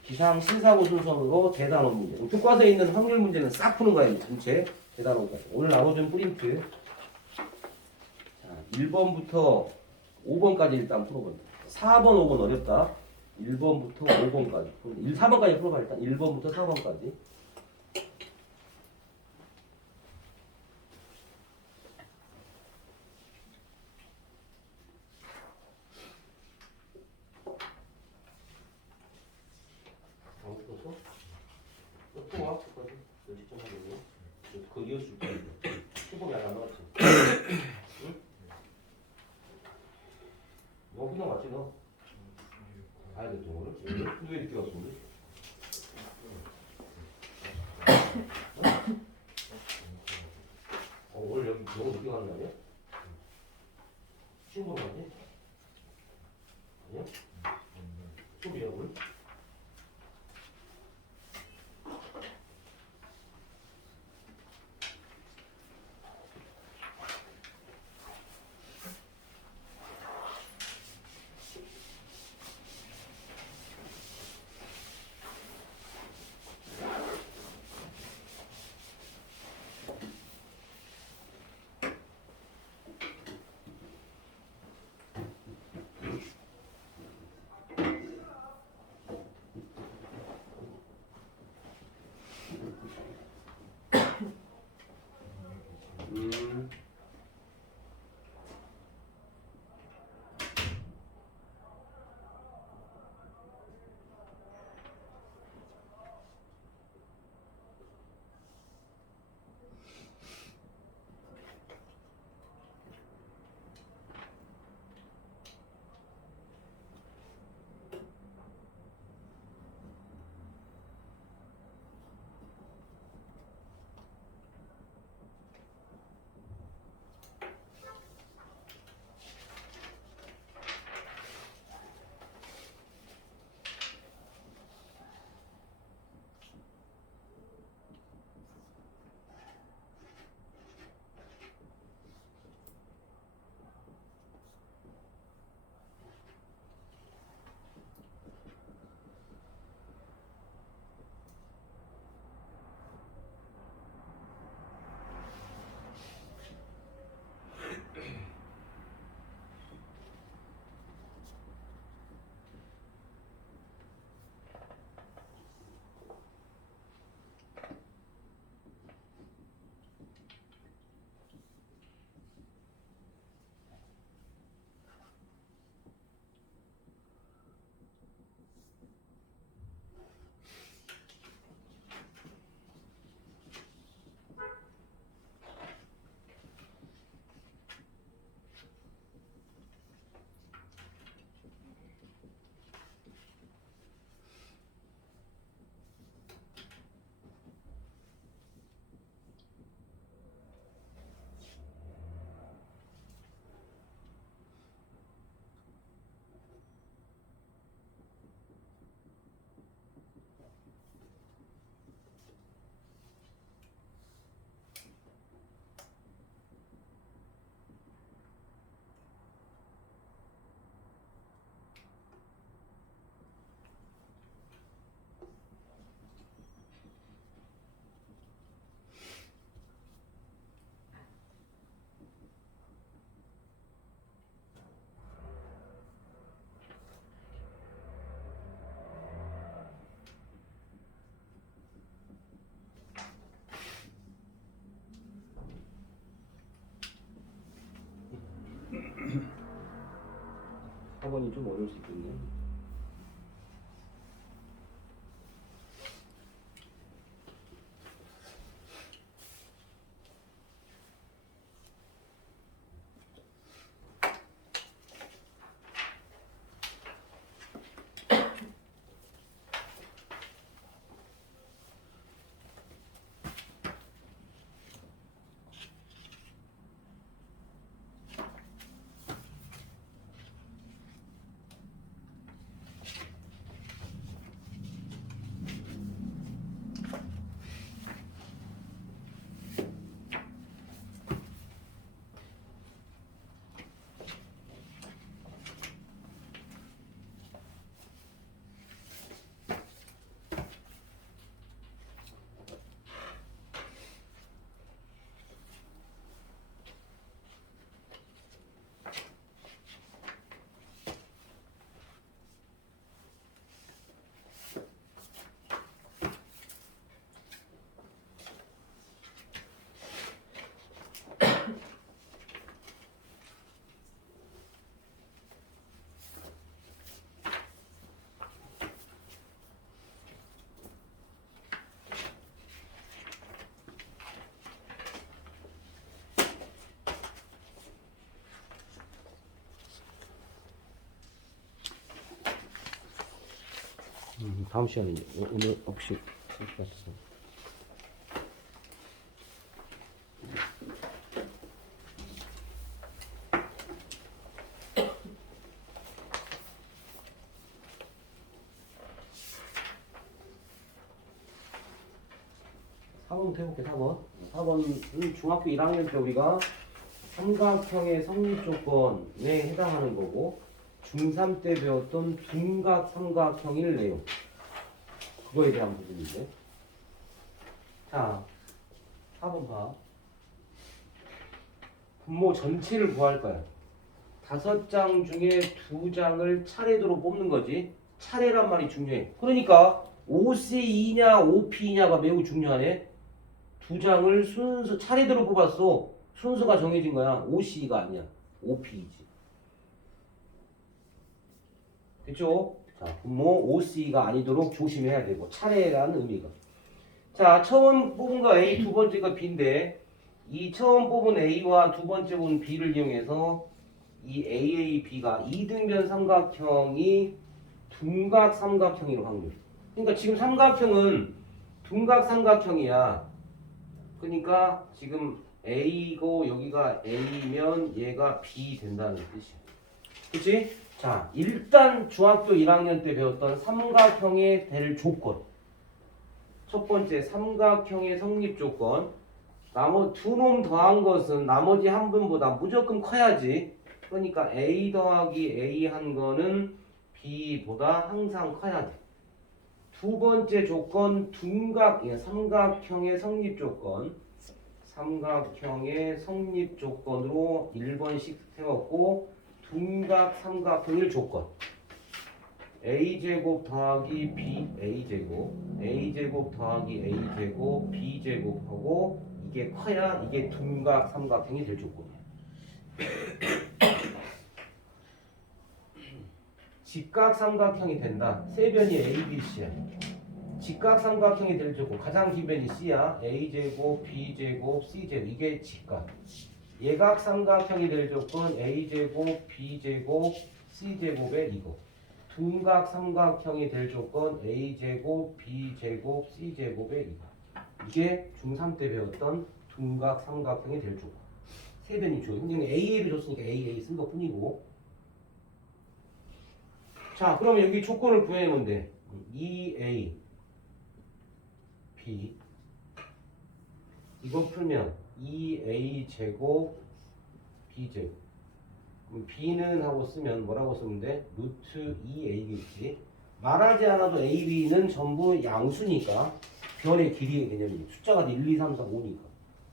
기상 신사고 순서로 대단원 문제. 교과서에 있는 확률 문제는 싹 푸는 거예요. 전체 대단원까지. 오늘 나눠준 프린트. 자, 1번부터 5번까지 일단 풀어본다. 4번, 5번 어렵다. 1번부터 5번까지. 4번까지 풀어봐 일단. 1번부터 4번까지. 안 풀었어? 또 풀어와. 끝까지. 너 직접 하겠네. 그거 이어줄 거야. 조금 약안 나왔지? 응? 너 그냥 맞지 너? 가야 돼, 또 오늘? 너 왜 이렇게 왔어, 오늘? 오늘 여기 너무 늦게 가는 거 아니야? 시험 보러 가지? 아니야? 수업이야, 오늘? 음. 학원이 좀 어려울 수 있겠네. 다음 시간에 오늘 혹시 같아서. (4번) 해볼게. 4번은 중학교 1학년 때 우리가 삼각형의 성립 조건에 해당하는 거고 중3 때 배웠던 둔각 삼각형일 내용 그거에 대한 부분인데 자 4번 봐. 분모 전체를 구할 거야. 5장 중에 2장을 차례대로 뽑는 거지. 차례란 말이 중요해. 그러니까 5C2냐 5P냐가 매우 중요하네. 2장을 순서 차례대로 뽑았어. 순서가 정해진 거야. 5C가 아니야. 5P이지. 됐죠? 자, 분모 5C가 아니도록 조심해야 되고 차례라는 의미가. 자, 처음 뽑은 거 A, 두 번째 거 B인데 이 처음 뽑은 A와 두 번째 뽑은 B를 이용해서 이 AAB가 이등변 삼각형이 둔각 삼각형일 확률. 그러니까 지금 삼각형은 둔각 삼각형이야. 그러니까 지금 A고 여기가 A면 얘가 B 된다는 뜻이야. 그치? 자, 일단 중학교 1학년 때 배웠던 삼각형의 될 조건. 첫 번째 삼각형의 성립 조건. 두 놈 더한 것은 나머지 한 분보다 무조건 커야지. 그러니까 A 더하기 A 한 거는 B보다 항상 커야 돼. 두 번째 조건 삼각형의 성립 조건. 삼각형의 성립 조건으로 1번씩 세웠고 둔각 삼각형일 조건. A제곱 더하기 B A제곱 A제곱 더하기 A제곱 B제곱하고 이게 커야 이게 둔각 삼각형이 될 조건이야. 직각 삼각형이 된다. 세 변이 A, B, C야. 직각 삼각형이 될 조건 가장 긴 변이 C야. A제곱 B제곱 C제곱 이게 직각. 예각 삼각형이 될 조건 A제곱 B제곱 C제곱의 이거. 둔각 삼각형이 될 조건 A제곱 B제곱 C제곱의 이거. 이게 중3 때 배웠던 둔각 삼각형이 될 조건. 세 변이 줘. 근데 AA를 줬으니까 AA 쓴 것 뿐이고. 자, 그러면 여기 조건을 구해내면 돼. 2A B 이거 풀면 2A 제곱 B 제곱. 그럼 B는 하고 쓰면 뭐라고 쓰면 돼? 루트 2A겠지. 말하지 않아도 A, B는 전부 양수니까 변의 길이의 개념이 숫자가 1, 2, 3, 4, 5니까.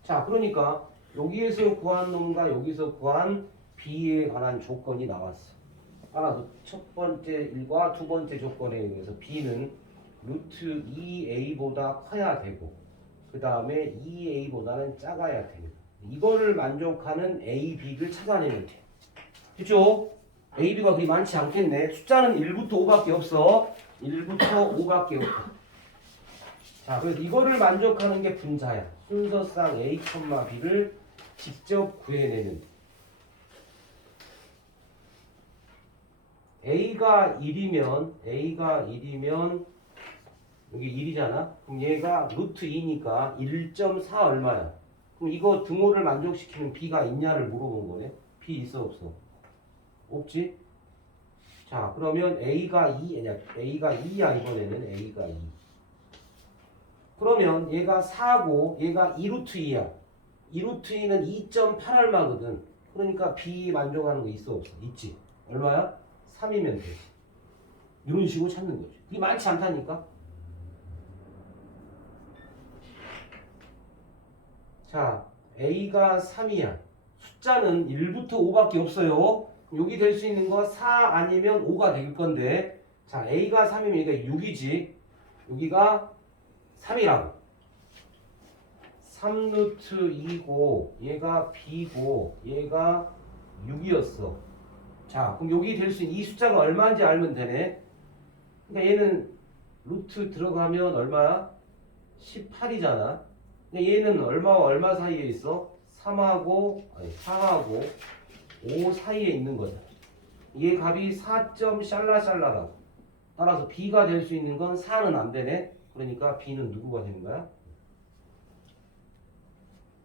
자, 그러니까 여기에서 구한 놈과 여기서 구한 B에 관한 조건이 나왔어. 하나, 첫 번째 1과 두 번째 조건에 의해서 B는 루트 2A보다 커야 되고 그 다음에 2A보다는 작아야 됩니다. 이거를 만족하는 A, B를 찾아내면 돼. 그쵸? A, B가 그리 많지 않겠네. 숫자는 1부터 5밖에 없어. 1부터 5밖에 없다. 자, 그래서 이거를 만족하는 게 분자야. 순서상 A, B를 직접 구해내는 돼. A가 1이면 여기 1이잖아. 그럼 얘가 루트 2니까 1.4 얼마야? 그럼 이거 등호를 만족시키는 B가 있냐를 물어본 거네. B 있어 없어? 없지? 자, 그러면 A가 2야 이번에는 A가 2. 그러면 얘가 4고 얘가 2루트 2야. 2루트 2는 2.8 얼마거든. 그러니까 B 만족하는 거 있어 없어? 있지. 얼마야? 3이면 되지. 이런 식으로 찾는 거지. 이게 많지 않다니까. 자, A가 3이야. 숫자는 1부터 5밖에 없어요. 여기 될 수 있는 거 4 아니면 5가 될 건데, 자, A가 3이면 여기가 6이지. 여기가 3이라고. 3루트 2고 얘가 B고 얘가 6이었어. 자, 그럼 여기 될 수 있는 이 숫자가 얼마인지 알면 되네. 그러니까 얘는 루트 들어가면 얼마야? 18이잖아. 근데 얘는 얼마와 얼마 사이에 있어? 4하고 5 사이에 있는 거다. 얘 값이 4샬라샬라라고. 따라서 B가 될 수 있는 건 4는 안 되네. 그러니까 B는 누구가 되는 거야?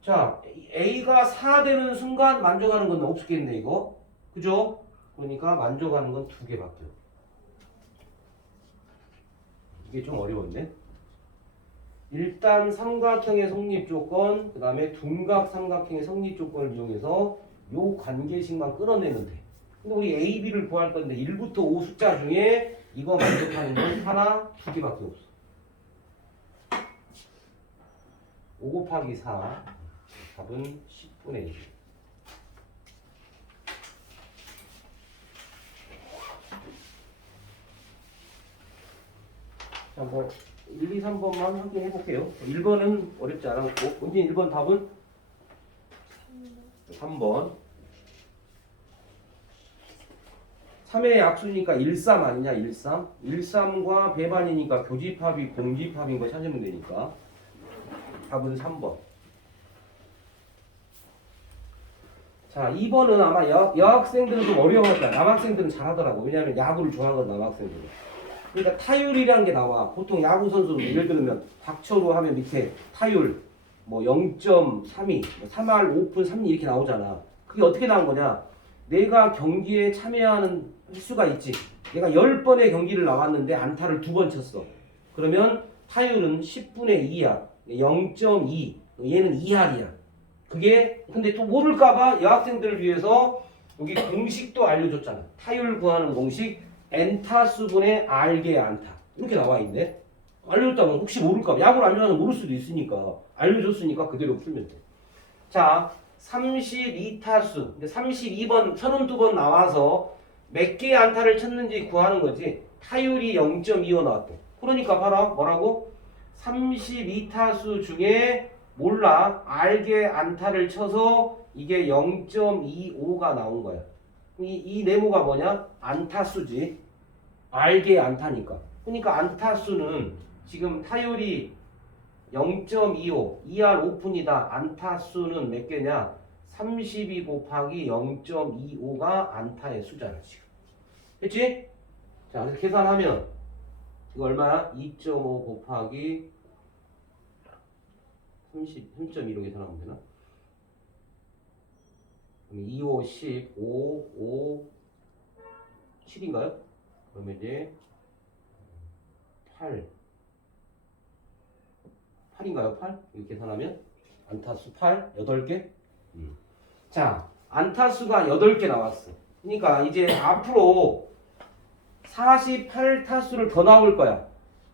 자, A가 4 되는 순간 만족하는 건 없겠네, 이거. 그죠? 그러니까 만족하는 건 두 개밖에 없어. 이게 좀 어려웠네. 일단 삼각형의 성립 조건, 그 다음에 둔각 삼각형의 성립 조건을 이용해서 요 관계식만 끌어내면 돼. 근데 우리 A, B를 구할 건데 1부터 5 숫자 중에 이거 만족하는 건 하나, 두 개밖에 없어. 5 곱하기 4, 답은 10분의 1. 자, 뭐 1, 2, 3번만 확인해 볼게요. 1번은 어렵지 않았고, 문제 1번 답은 3번. 3의 약수니까 13 아니냐, 13. 13과 배반이니까 교집합이 공집합인 거 찾으면 되니까 답은 3번. 자, 2번은 아마 여학생들은 좀 어려워할 거야. 남학생들은 잘하더라고. 왜냐하면 야구를 좋아하거든, 남학생들은. 그러니까 타율이라는 게 나와. 보통 야구 선수로 예를 들면 박철우 하면 밑에 타율 뭐 0.32, 3할 오픈 3리 이렇게 나오잖아. 그게 어떻게 나온 거냐? 내가 경기에 참여하는 횟수가 있지. 내가 10번의 경기를 나왔는데 안타를 2번 쳤어. 그러면 타율은 10분의 2야. 0.2. 얘는 2할이야. 그게 근데 또 모를까봐 여학생들을 위해서 여기 공식도 알려줬잖아. 타율 구하는 공식 n타수분의 r개 안타 이렇게 나와 있네. 알려줬다면 혹시 모를까봐 야구를 알려면 모를 수도 있으니까 알려줬으니까 그대로 풀면 돼. 자, 32타수. 근데 32번 32번 나와서 몇 개의 안타를 쳤는지 구하는 거지. 타율이 0.25 나왔대. 그러니까 봐라. 뭐라고? 32타수 중에 몰라. 알게 안타를 쳐서 이게 0.25가 나온 거야. 이 네모가 뭐냐? 안타수지. 알게 안타니까. 그러니까 안타수는 지금 타율이 0.25, 2할 오픈이다. 안타수는 몇 개냐? 32 곱하기 0.25가 안타의 수잖아, 지금. 그치? 자, 그래서 계산하면 이거 얼마야? 2.5 곱하기 3.2로 계산하면 되나? 그럼 2, 5, 10, 5, 5, 7인가요? 그러면 이제 8. 8인가요? 8? 이렇게 계산하면 안타수 8, 8개? 자, 안타수가 8개 나왔어. 그러니까 이제 앞으로 48타수를 더 나올 거야.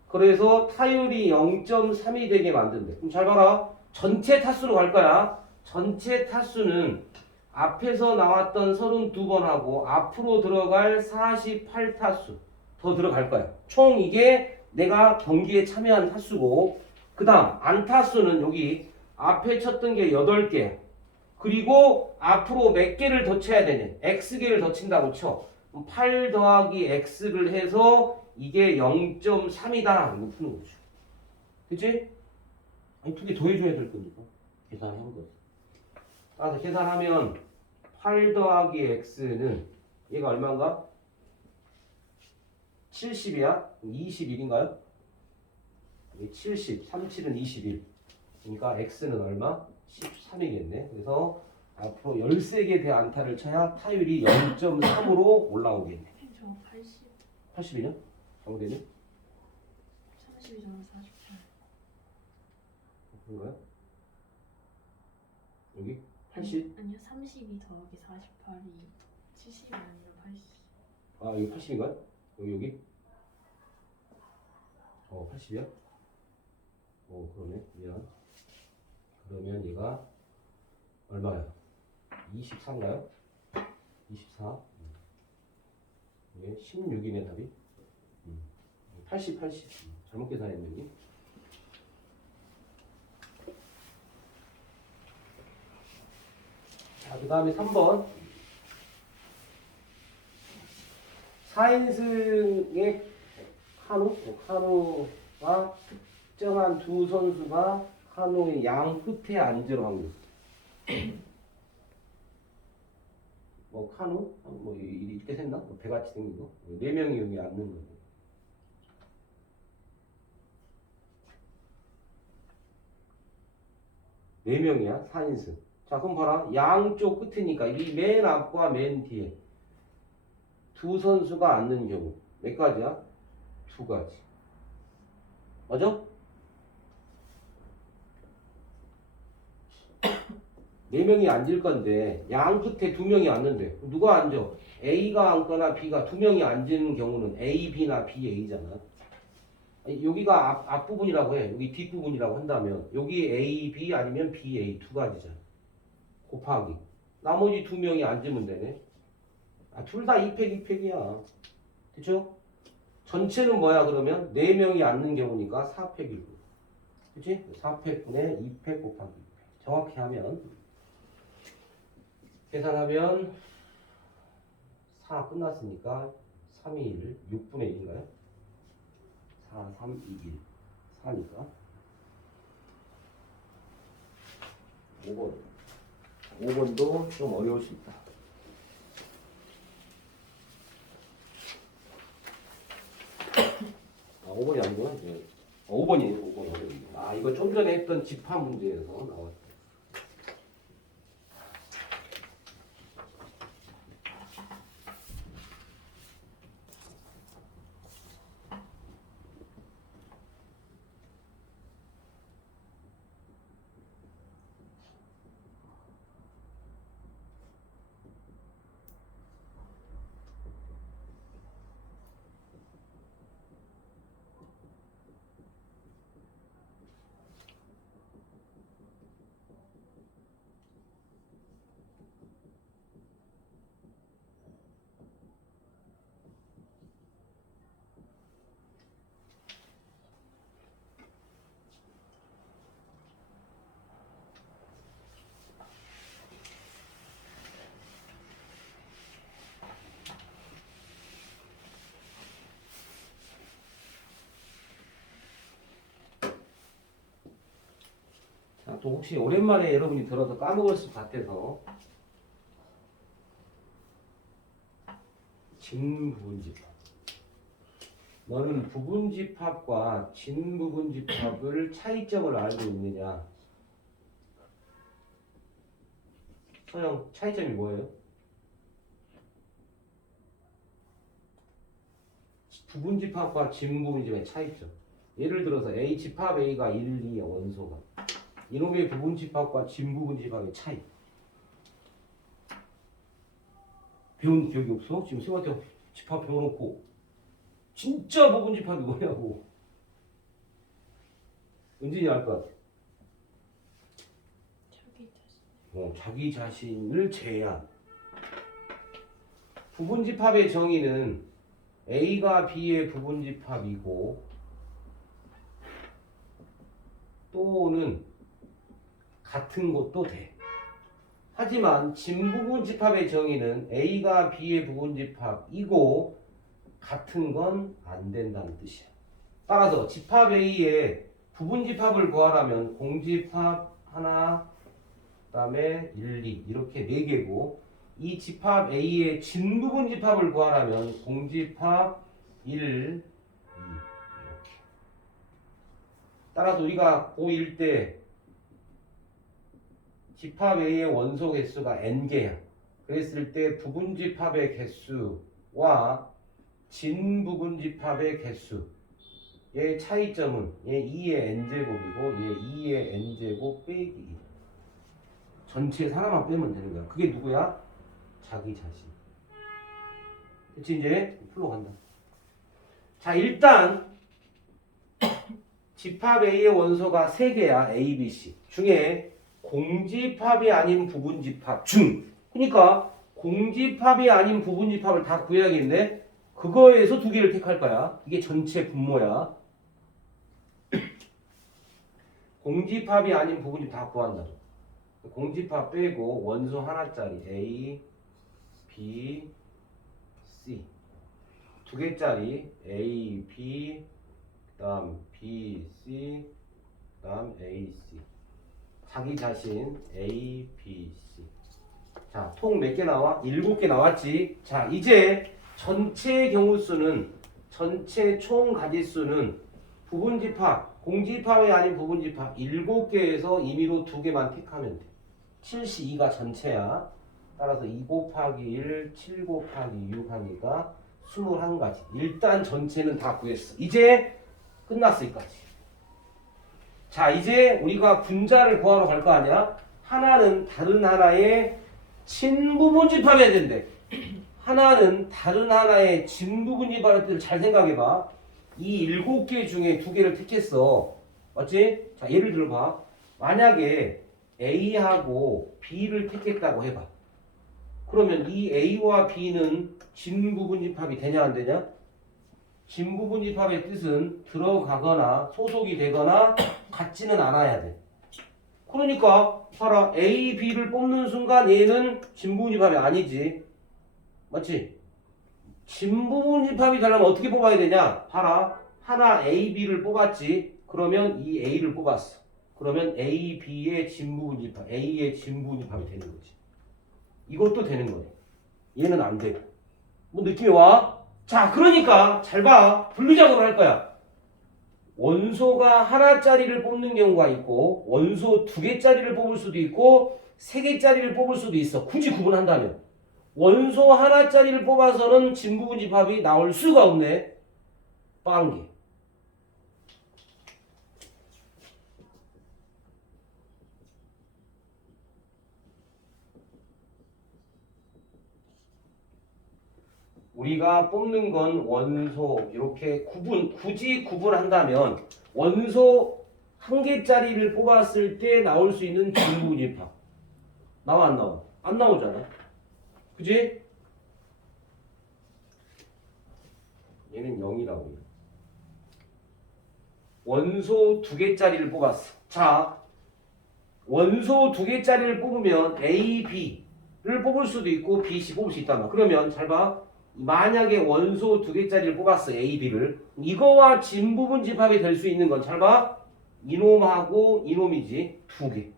그래서 타율이 0.3이 되게 만든대. 그럼 잘 봐라. 전체 타수로 갈 거야. 전체 타수는 앞에서 나왔던 32번하고 앞으로 들어갈 48타수 더 들어갈 거야. 총 이게 내가 경기에 참여한 타수고, 그 다음 안타수는 여기 앞에 쳤던 게 8개. 그리고 앞으로 몇 개를 더 쳐야 되냐? x개를 더 친다고 쳐. 8 더하기 x를 해서 이게 0.3이다. 이거 푸는 거죠. 그치? 아니, 2개 더 해줘야 될 거니까. 계산한 거. 따라서 계산하면 8 더하기 x는 얘가 얼마인가? 70이야? 21인가요? 70, 37은 21. 그러니까 x는 얼마? 13이겠네. 그래서 앞으로 13개 대안타를 쳐야 타율이 0.3으로 올라오겠네. 저 80, 80이냐? 정되네? 32 저는 48. 그런가요? 여기? 80? 아니요, 32 더하기 48이 70이 아니라 80. 아, 이거 80인가요? 여기? 80이야? 그러네. 미안. 그러면 얘가 얼마야? 24인가요? 24. 이게 16이네, 답이. 80. 잘못 계산했네. 자, 그 다음에 3번. 4인승의 카누가 특정한 두 선수가 카누의 양 끝에 앉을 확률. 뭐 카누? 뭐 이렇게 생겼나? 뭐 배같이 생긴 거? 4명이 여기 앉는 거고. 4명이야 4인승. 자 그럼 봐라 양쪽 끝이니까 이 맨 앞과 맨 뒤에 두 선수가 앉는 경우 몇 가지야? 2가지. 맞아? 4명이 앉을 건데 양 끝에 2명이 앉는데 누가 앉아? A가 앉거나 B가 2명이 앉는 경우는 A, B나 B, A잖아. 여기가 앞부분이라고 해. 여기 뒷부분이라고 한다면 여기 A, B 아니면 B, A 2가지잖아. 곱하기 나머지 2명이 앉으면 되네. 둘 다 2팩 2팩이야. 그쵸? 전체는 뭐야 그러면? 4명이 앉는 경우니까 4팩이고. 그치? 4팩분의 2팩 곱하기 2팩. 정확히 하면 계산하면 4 끝났으니까 3이 1, 6분의 1인가요? 4, 3, 2, 1. 4니까 5번. 5번도 좀 어려울 수 있다. 5번이 아니구나. 5번이에요. 5번. 이거 좀 전에 했던 집합 문제에서 나왔다. 또 혹시 오랜만에 여러분이 들어서 까먹을 것 같아서 진부분집합. 너는 부분집합과 진부분집합을 차이점을 알고 있느냐? 서영 차이점이 뭐예요? 부분집합과 진부분집합의 차이점. 예를 들어서 A 집합 A가 1, 2의 원소가 이놈의 부분집합과 진부분집합의 차이. 배운 기억이 없어? 지금 쌤한테 집합 배워놓고 진짜 부분집합이 뭐냐고. 은진이 알 것 같아. 자기 자신을 제한. 부분집합의 정의는 A가 B의 부분집합이고 또는 같은 것도 돼. 하지만 진부분집합의 정의는 A가 B의 부분집합이고 같은 건 안 된다는 뜻이야. 따라서 집합 A의 부분집합을 구하라면 공집합 하나, 그 다음에 1, 2 이렇게 4개고 이 집합 A의 진부분집합을 구하라면 공집합 1, 2 이렇게. 따라서 우리가 고1 때 집합 A의 원소 개수가 n개야. 그랬을 때 부분집합의 개수와 진부분집합의 개수의 차이점은 얘 2의 n제곱이고 얘 2의 n제곱 빼기 1. 전체 하나만 빼면 되는 거야. 그게 누구야? 자기 자신. 그치? 이제 풀로 간다. 자, 일단 집합 A의 원소가 3개야. A, B, C. 중에 공집합이 아닌 부분집합 중. 그러니까 공집합이 아닌 부분집합을 다 구해야겠는데 그거에서 2개를 택할 거야. 이게 전체 분모야. 공집합이 아닌 부분집 다 구한다. 공집합 빼고 원소 하나짜리 A, B, C 2개짜리 A, B 그다음 B, C 그다음 A, C 자기 자신 A, B, C. 자, 통 몇 개 나와? 7개 나왔지. 자, 이제 전체 경우수는 전체 총 가지수는 부분집합 공집합이 아닌 부분집합 7개에서 임의로 2개만 택하면 돼. 72가 전체야. 따라서 2 곱하기 1, 7 곱하기 6 하니까 21가지. 일단 전체는 다 구했어. 이제 끝났어, 여기까지. 자, 이제 우리가 분자를 구하러 갈 거 아니야? 하나는 다른 하나의 친부분집합해야 된대. 하나는 다른 하나의 진부분집합할 때를 잘 생각해봐. 이 7개 중에 2개를 택했어. 맞지? 자, 예를 들어봐. 만약에 A하고 B를 택했다고 해봐. 그러면 이 A와 B는 진부분집합이 되냐 안 되냐? 진부분집합의 뜻은 들어가거나 소속이 되거나 같지는 않아야 돼. 그러니까 봐라. A, B를 뽑는 순간 얘는 진부분집합이 아니지. 맞지? 진부분집합이 되려면 어떻게 뽑아야 되냐? 봐라. 하나 A, B를 뽑았지. 그러면 이 A를 뽑았어. 그러면 A, B의 진부분집합, A의 진부분집합이 되는 거지. 이것도 되는 거네. 얘는 안 되고. 뭐 느낌이 와? 자, 그러니까 잘 봐. 분리작업을 할 거야. 원소가 하나짜리를 뽑는 경우가 있고 원소 2개짜리를 뽑을 수도 있고 3개짜리를 뽑을 수도 있어. 굳이 구분한다면. 원소 하나짜리를 뽑아서는 진부분집합이 나올 수가 없네. 빵개. 우리가 뽑는 건 원소 이렇게 굳이 구분한다면 원소 1개짜리를 뽑았을 때 나올 수 있는 진부분집합 나와 안 나와? 안 나오잖아. 그지? 얘는 0이라고요. 원소 2개짜리를 뽑았어. 자, 원소 2개짜리를 뽑으면 A, B를 뽑을 수도 있고 B, C 뽑을 수 있단 말이야. 그러면 잘 봐. 만약에 원소 2개짜리를 뽑았어. A, B를. 이거와 진부분집합이 될 수 있는 건 잘 봐. 이놈하고 이놈이지. 2개.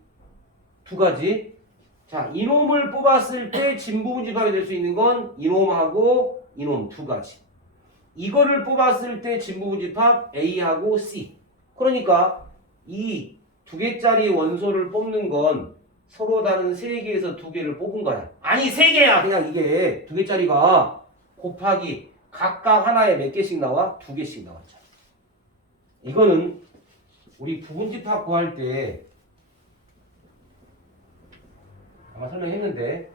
2가지. 자, 이놈을 뽑았을 때 진부분집합이 될 수 있는 건 이놈하고 이놈 2가지. 이거를 뽑았을 때 진부분집합 A하고 C. 그러니까 이 2개짜리 원소를 뽑는 건 서로 다른 3개에서 2개를 뽑은 거야. 아니 3개야. 그냥 이게 2개짜리가 곱하기 각각 하나에 몇 개씩 나와? 2개씩 나왔잖아. 이거는 우리 부분집합 구할 때 아마 설명했는데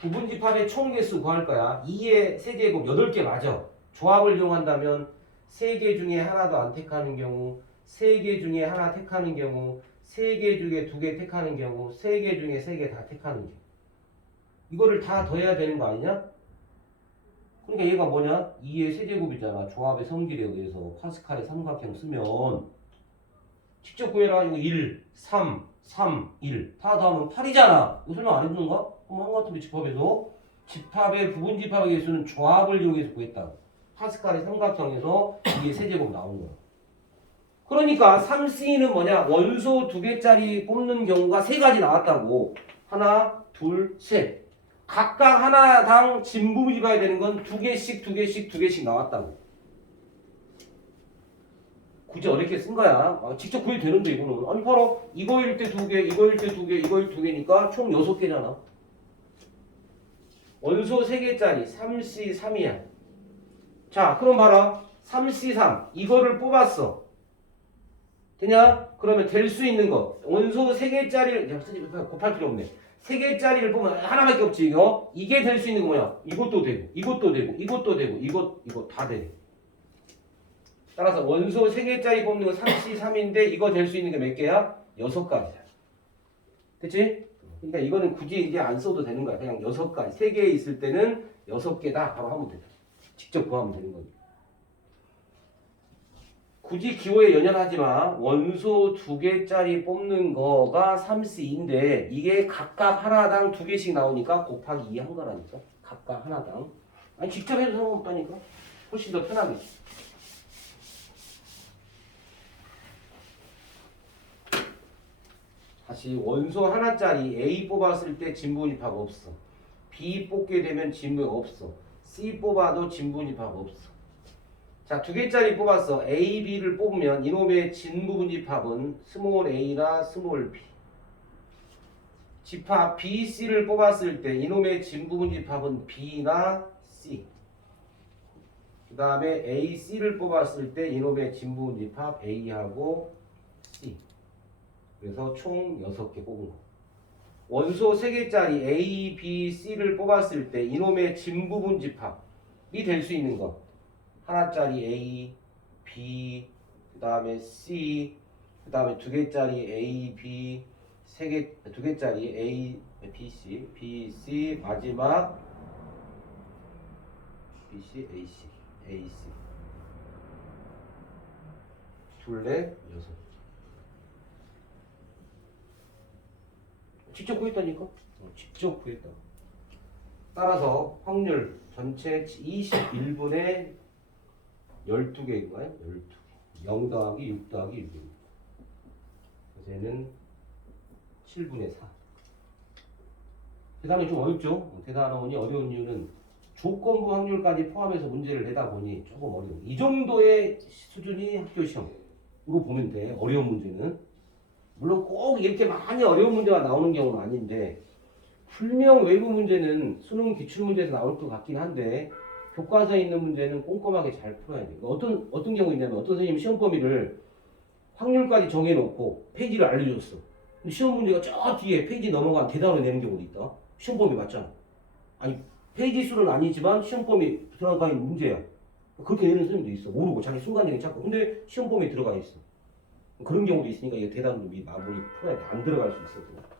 부분집합의 총 개수 구할 거야. 2의 세제곱 8개 맞아. 조합을 이용한다면 3개 중에 하나도 안 택하는 경우 3개 중에 하나 택하는 경우 3개 중에 2개 택하는 경우 3개 중에 3개 다 택하는 경우 이거를 다 더해야 되는 거 아니냐? 그러니까 얘가 뭐냐? 2의 세제곱이잖아. 조합의 성질에 의해서 파스칼의 삼각형 쓰면 직접 구해라. 이거 1, 3, 3, 1 다 더하면 8이잖아. 이거 설명 안 해주는가? 그럼 한것같은데 집합에서 집합의 부분집합의 개수는 조합을 이용해서 구했다. 파스칼의 삼각형에서 2의 세제곱 나온 거야. 그러니까 3C는 뭐냐? 원소 2개짜리 뽑는 경우가 3가지 나왔다고. 하나, 둘, 셋. 각각 하나당 진부분집합이 되는 건 2개씩 나왔다고. 굳이 어렵게 쓴 거야. 직접 구해도 되는데 이거는. 아니 바로 이거일 때 2개, 이거일 때 2개, 이거일 때 2개니까 총 6개잖아. 원소 3개짜리 3C3이야. 자, 그럼 봐라. 3C3 이거를 뽑았어. 되냐? 그러면 될 수 있는 거. 원소 3개짜리를 곱할 필요 없네. 3개짜리를 보면 하나밖에 없지. 이거. 이게 될 수 있는 거 뭐야? 이것도 되고, 이것도 되고, 이것도 되고, 이거 다 돼. 따라서 원소 3개짜리 뽑는 거 3C3인데 이거 될 수 있는 게 몇 개야? 6가지야. 됐지? 그러니까 이거는 굳이 이제 안 써도 되는 거야. 그냥 6가지. 3개 있을 때는 6개다. 바로 하면 돼. 직접 구하면 되는 거지. 굳이 기호에 연연하지 마. 원소 2개짜리 뽑는 거가 3C인데 이게 각각 하나당 2개씩 나오니까 곱하기 2 한 거라니까. 각각 하나당. 아니 직접 해도 상관없다니까. 훨씬 더 편하게. 다시 원소 하나짜리 A 뽑았을 때 진부분집합 없어. B 뽑게 되면 진부 없어. C 뽑아도 진부분집합 없어. 자, 2개짜리 뽑았어. A, B를 뽑으면 이놈의 진부분집합은 스몰 a나 스몰 b. 집합 B, C를 뽑았을 때 이놈의 진부분집합은 B나 C. 그 다음에 A, C를 뽑았을 때 이놈의 진부분집합 A하고 C. 그래서 총 6개 뽑은 거. 원소 3개짜리 A, B, C를 뽑았을 때 이놈의 진부분집합이 될 수 있는 거. 하나짜리 A, B, 그 다음에 C, 그 다음에 2개짜리 A, B, 2개짜리 A, B, C, B, C, 마지막 B, C, A, C, A, C. 둘레 6. 직접 구했다니까? 직접 구했다. 따라서 확률 전체 21분의 12개인가요? 12개. 0 더하기 6 더하기 6입니다. 그래서 얘는 7분의 4. 대답이 좀 어렵죠? 대단원이 어려운 이유는 조건부 확률까지 포함해서 문제를 내다 보니 조금 어려워. 이 정도의 수준이 학교 시험. 이거 보면 돼. 어려운 문제는. 물론 꼭 이렇게 많이 어려운 문제가 나오는 경우는 아닌데 분명 외부 문제는 수능 기출문제에서 나올 것 같긴 한데 교과서에 있는 문제는 꼼꼼하게 잘 풀어야 돼요. 어떤 경우 있냐면 어떤 선생님이 시험 범위를 확률까지 정해놓고 페이지를 알려줬어. 근데 시험 문제가 저 뒤에 페이지 넘어간 대답을 내는 경우도 있다. 시험 범위 맞잖아. 아니 페이지 수는 아니지만 시험 범위 들어가 있는 문제야. 그렇게 내는 선생님도 있어. 모르고 자기 순간적인 찾고. 근데 시험 범위에 들어가 있어. 그런 경우도 있으니까 이게 대답도 마무리 풀어야 돼. 안 들어갈 수 있어서.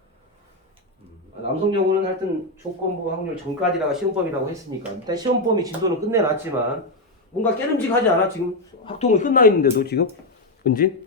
남성 경우는 하여튼 조건부 확률 전까지다가 시험범위라고 했으니까 일단 시험범위 진도는 끝내놨지만 뭔가 깨름직하지 않아? 지금 학통은 끝나 있는데도 지금 은지?